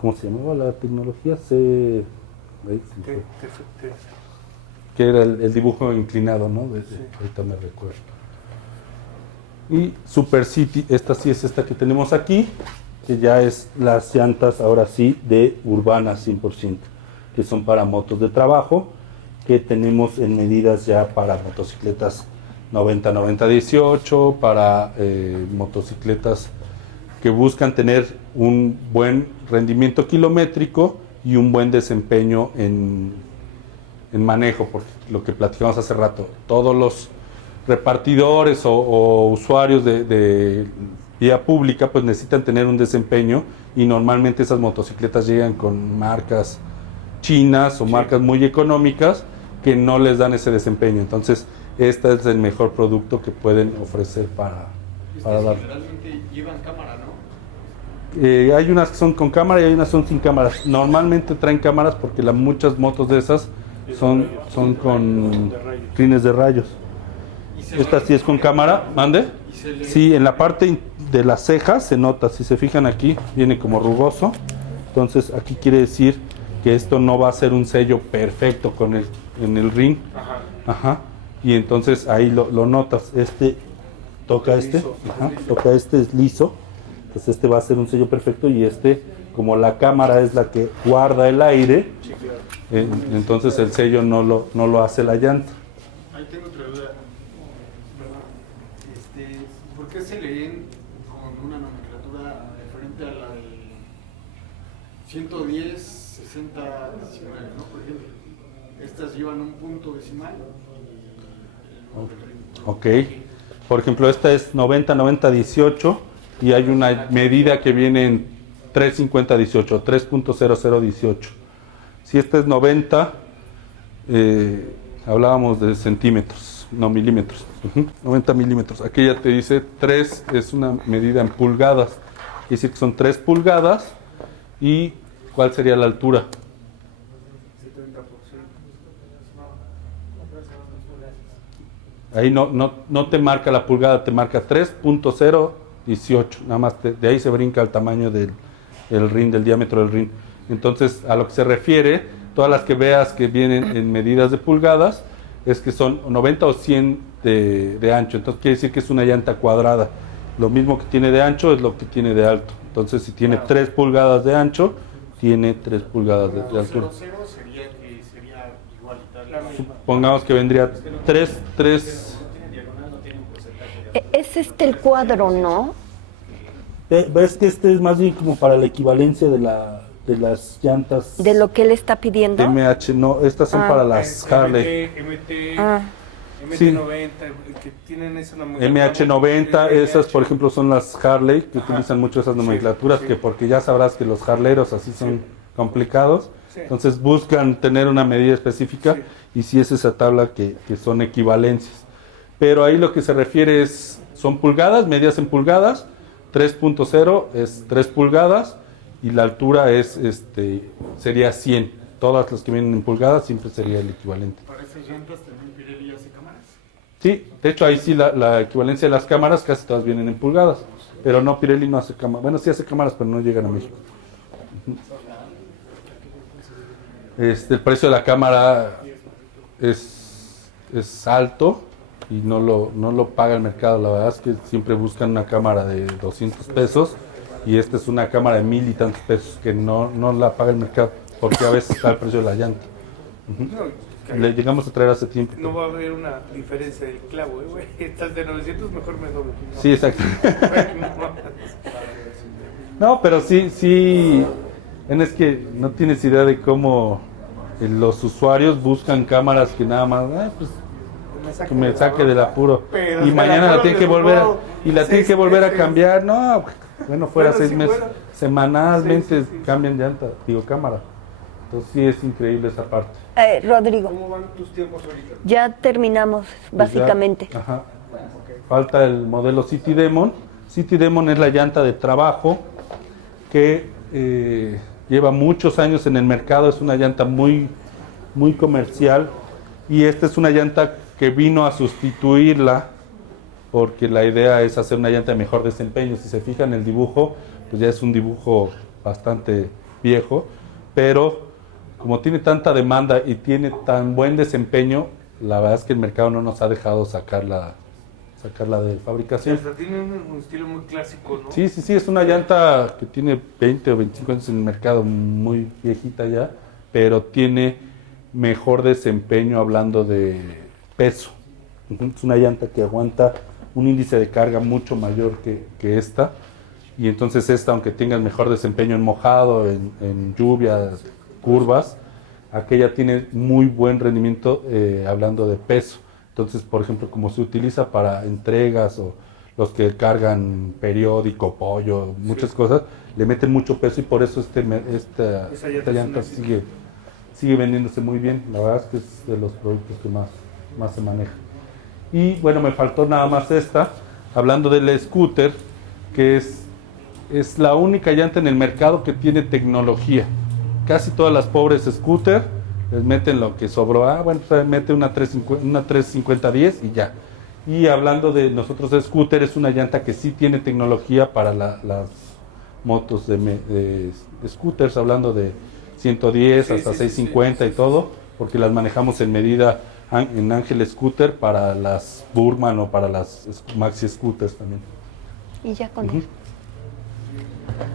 ¿cómo se llamaba la tecnología? Que era el dibujo inclinado, ¿no? Ahorita me recuerdo. Y Super City, esta sí es esta que tenemos aquí, que ya es las llantas ahora sí de urbana 100%, que son para motos de trabajo, que tenemos en medidas ya para motocicletas 90-90-18, para motocicletas que buscan tener un buen rendimiento kilométrico y un buen desempeño en manejo, porque lo que platicamos hace rato, todos los repartidores o usuarios de vía pública pues necesitan tener un desempeño, y normalmente esas motocicletas llegan con marcas chinas o marcas muy económicas que no les dan ese desempeño. Entonces este es el mejor producto que pueden ofrecer para dar. Generalmente llevan cámara, ¿no? Hay unas que son con cámara y hay unas que son sin cámaras. Normalmente traen cámaras porque muchas motos de esas son con rines de rayos. Esta sí es con cámara, ¿mande? Sí, en la parte de las cejas se nota, si se fijan aquí, viene como rugoso. Entonces aquí quiere decir que esto no va a ser un sello perfecto en el ring. Ajá. Y entonces ahí lo notas, toca toca es liso. Entonces este va a ser un sello perfecto, y como la cámara es la que guarda el aire, entonces el sello no lo hace la llanta. Ahí tengo otra duda. ¿Por qué se leen con una nomenclatura diferente a la del 110, 60 decimales, ¿no? Por ejemplo, estas llevan un punto decimal. Ok. Por ejemplo, esta es 90-90-18 y hay una medida que viene en 350-18, 3.0018. Si esta es 90, hablábamos de centímetros, no milímetros. 90 milímetros. Aquí ya te dice 3, es una medida en pulgadas. Quiere decir que son 3 pulgadas. ¿Y cuál sería la altura? 70%. Ahí no te marca la pulgada, te marca 3.018. Nada más de ahí se brinca el tamaño del rin, del diámetro del rin. Entonces, a lo que se refiere, todas las que veas que vienen en medidas de pulgadas, es que son 90 o 100 de ancho, entonces quiere decir que es una llanta cuadrada. Lo mismo que tiene de ancho es lo que tiene de alto. Entonces, si tiene 3 pulgadas de ancho, tiene 3 pulgadas de altura. 0,0 sería que sería igualitario. Supongamos que vendría 3. Es el cuadro, ¿no? Ves que este es más bien como para la equivalencia de las llantas De lo que él está pidiendo. MH, no, estas son para las Harley. MT90, que tienen esa nomenclatura. MH90, esas por ejemplo son las Harley, que utilizan mucho esas nomenclaturas, que porque ya sabrás que los harleros así son complicados, entonces buscan tener una medida específica, y si es esa tabla que son equivalencias. Pero ahí lo que se refiere son pulgadas, medidas en pulgadas, 3.0 es 3 pulgadas, y la altura sería 100. Todas las que vienen en pulgadas siempre sería el equivalente. Para esas llantas también Pirelli hace cámaras. Sí, de hecho ahí sí la equivalencia de las cámaras casi todas vienen en pulgadas, pero no, Pirelli no hace cámaras. Bueno, sí hace cámaras, pero no llegan a México. El precio de la cámara es alto y no lo paga el mercado. La verdad es que siempre buscan una cámara de 200 pesos y esta es una cámara de 1000 y tantos pesos que no la paga el mercado, porque a veces está el precio de la llanta. Le llegamos a traer hace tiempo. No va a haber una diferencia del clavo, güey. Estas de 900 mejor me doblo. Sí, exacto. No, pero sí, es que no tienes idea de cómo los usuarios buscan cámaras que nada más, que me saque del apuro. Pero Y mañana la tienen que volver a meses. cambiar. No, bueno, fuera 6 meses. fuera. Semanalmente Sí. cambian llanta, cámara. Entonces sí es increíble esa parte. Rodrigo, ¿Cómo van tus tiempos ahorita? ya terminamos, Pues ya, básicamente. ajá. Falta el modelo City Demon. City Demon es la llanta de trabajo que lleva muchos años en el mercado. Es una llanta muy, muy comercial. Y esta es una llanta que vino a sustituirla porque la idea es hacer una llanta de mejor desempeño. Si se fijan el dibujo, pues ya es un dibujo bastante viejo, pero como tiene tanta demanda y tiene tan buen desempeño, la verdad es que el mercado no nos ha dejado sacarla de fabricación. Hasta tiene un estilo muy clásico, ¿no? Sí, es una llanta que tiene 20 o 25 años en el mercado, muy viejita ya, pero tiene mejor desempeño hablando de peso. Es una llanta que aguanta un índice de carga mucho mayor que esta, y entonces esta, aunque tenga el mejor desempeño en mojado, en lluvias, curvas, aquella tiene muy buen rendimiento hablando de peso. Entonces, por ejemplo, como se utiliza para entregas o los que cargan periódico, pollo, muchas cosas, le meten mucho peso y por eso esta llanta sigue vendiéndose muy bien. La verdad es que es de los productos que más se maneja. Y bueno, me faltó nada más esta, hablando del scooter, que es la única llanta en el mercado que tiene tecnología. Casi todas las pobres scooter les meten lo que sobró. Pues mete una 350-10 y ya. Y hablando de nosotros de scooter, es una llanta que sí tiene tecnología para las motos de scooters, hablando de 110 hasta 650 y todo, porque las manejamos en medida en Ángel Scooter para las Burman o para las Maxi Scooters también. Y ya con eso.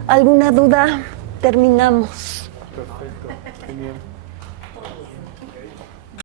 ¿Alguna duda? Terminamos. Perfecto. Genial.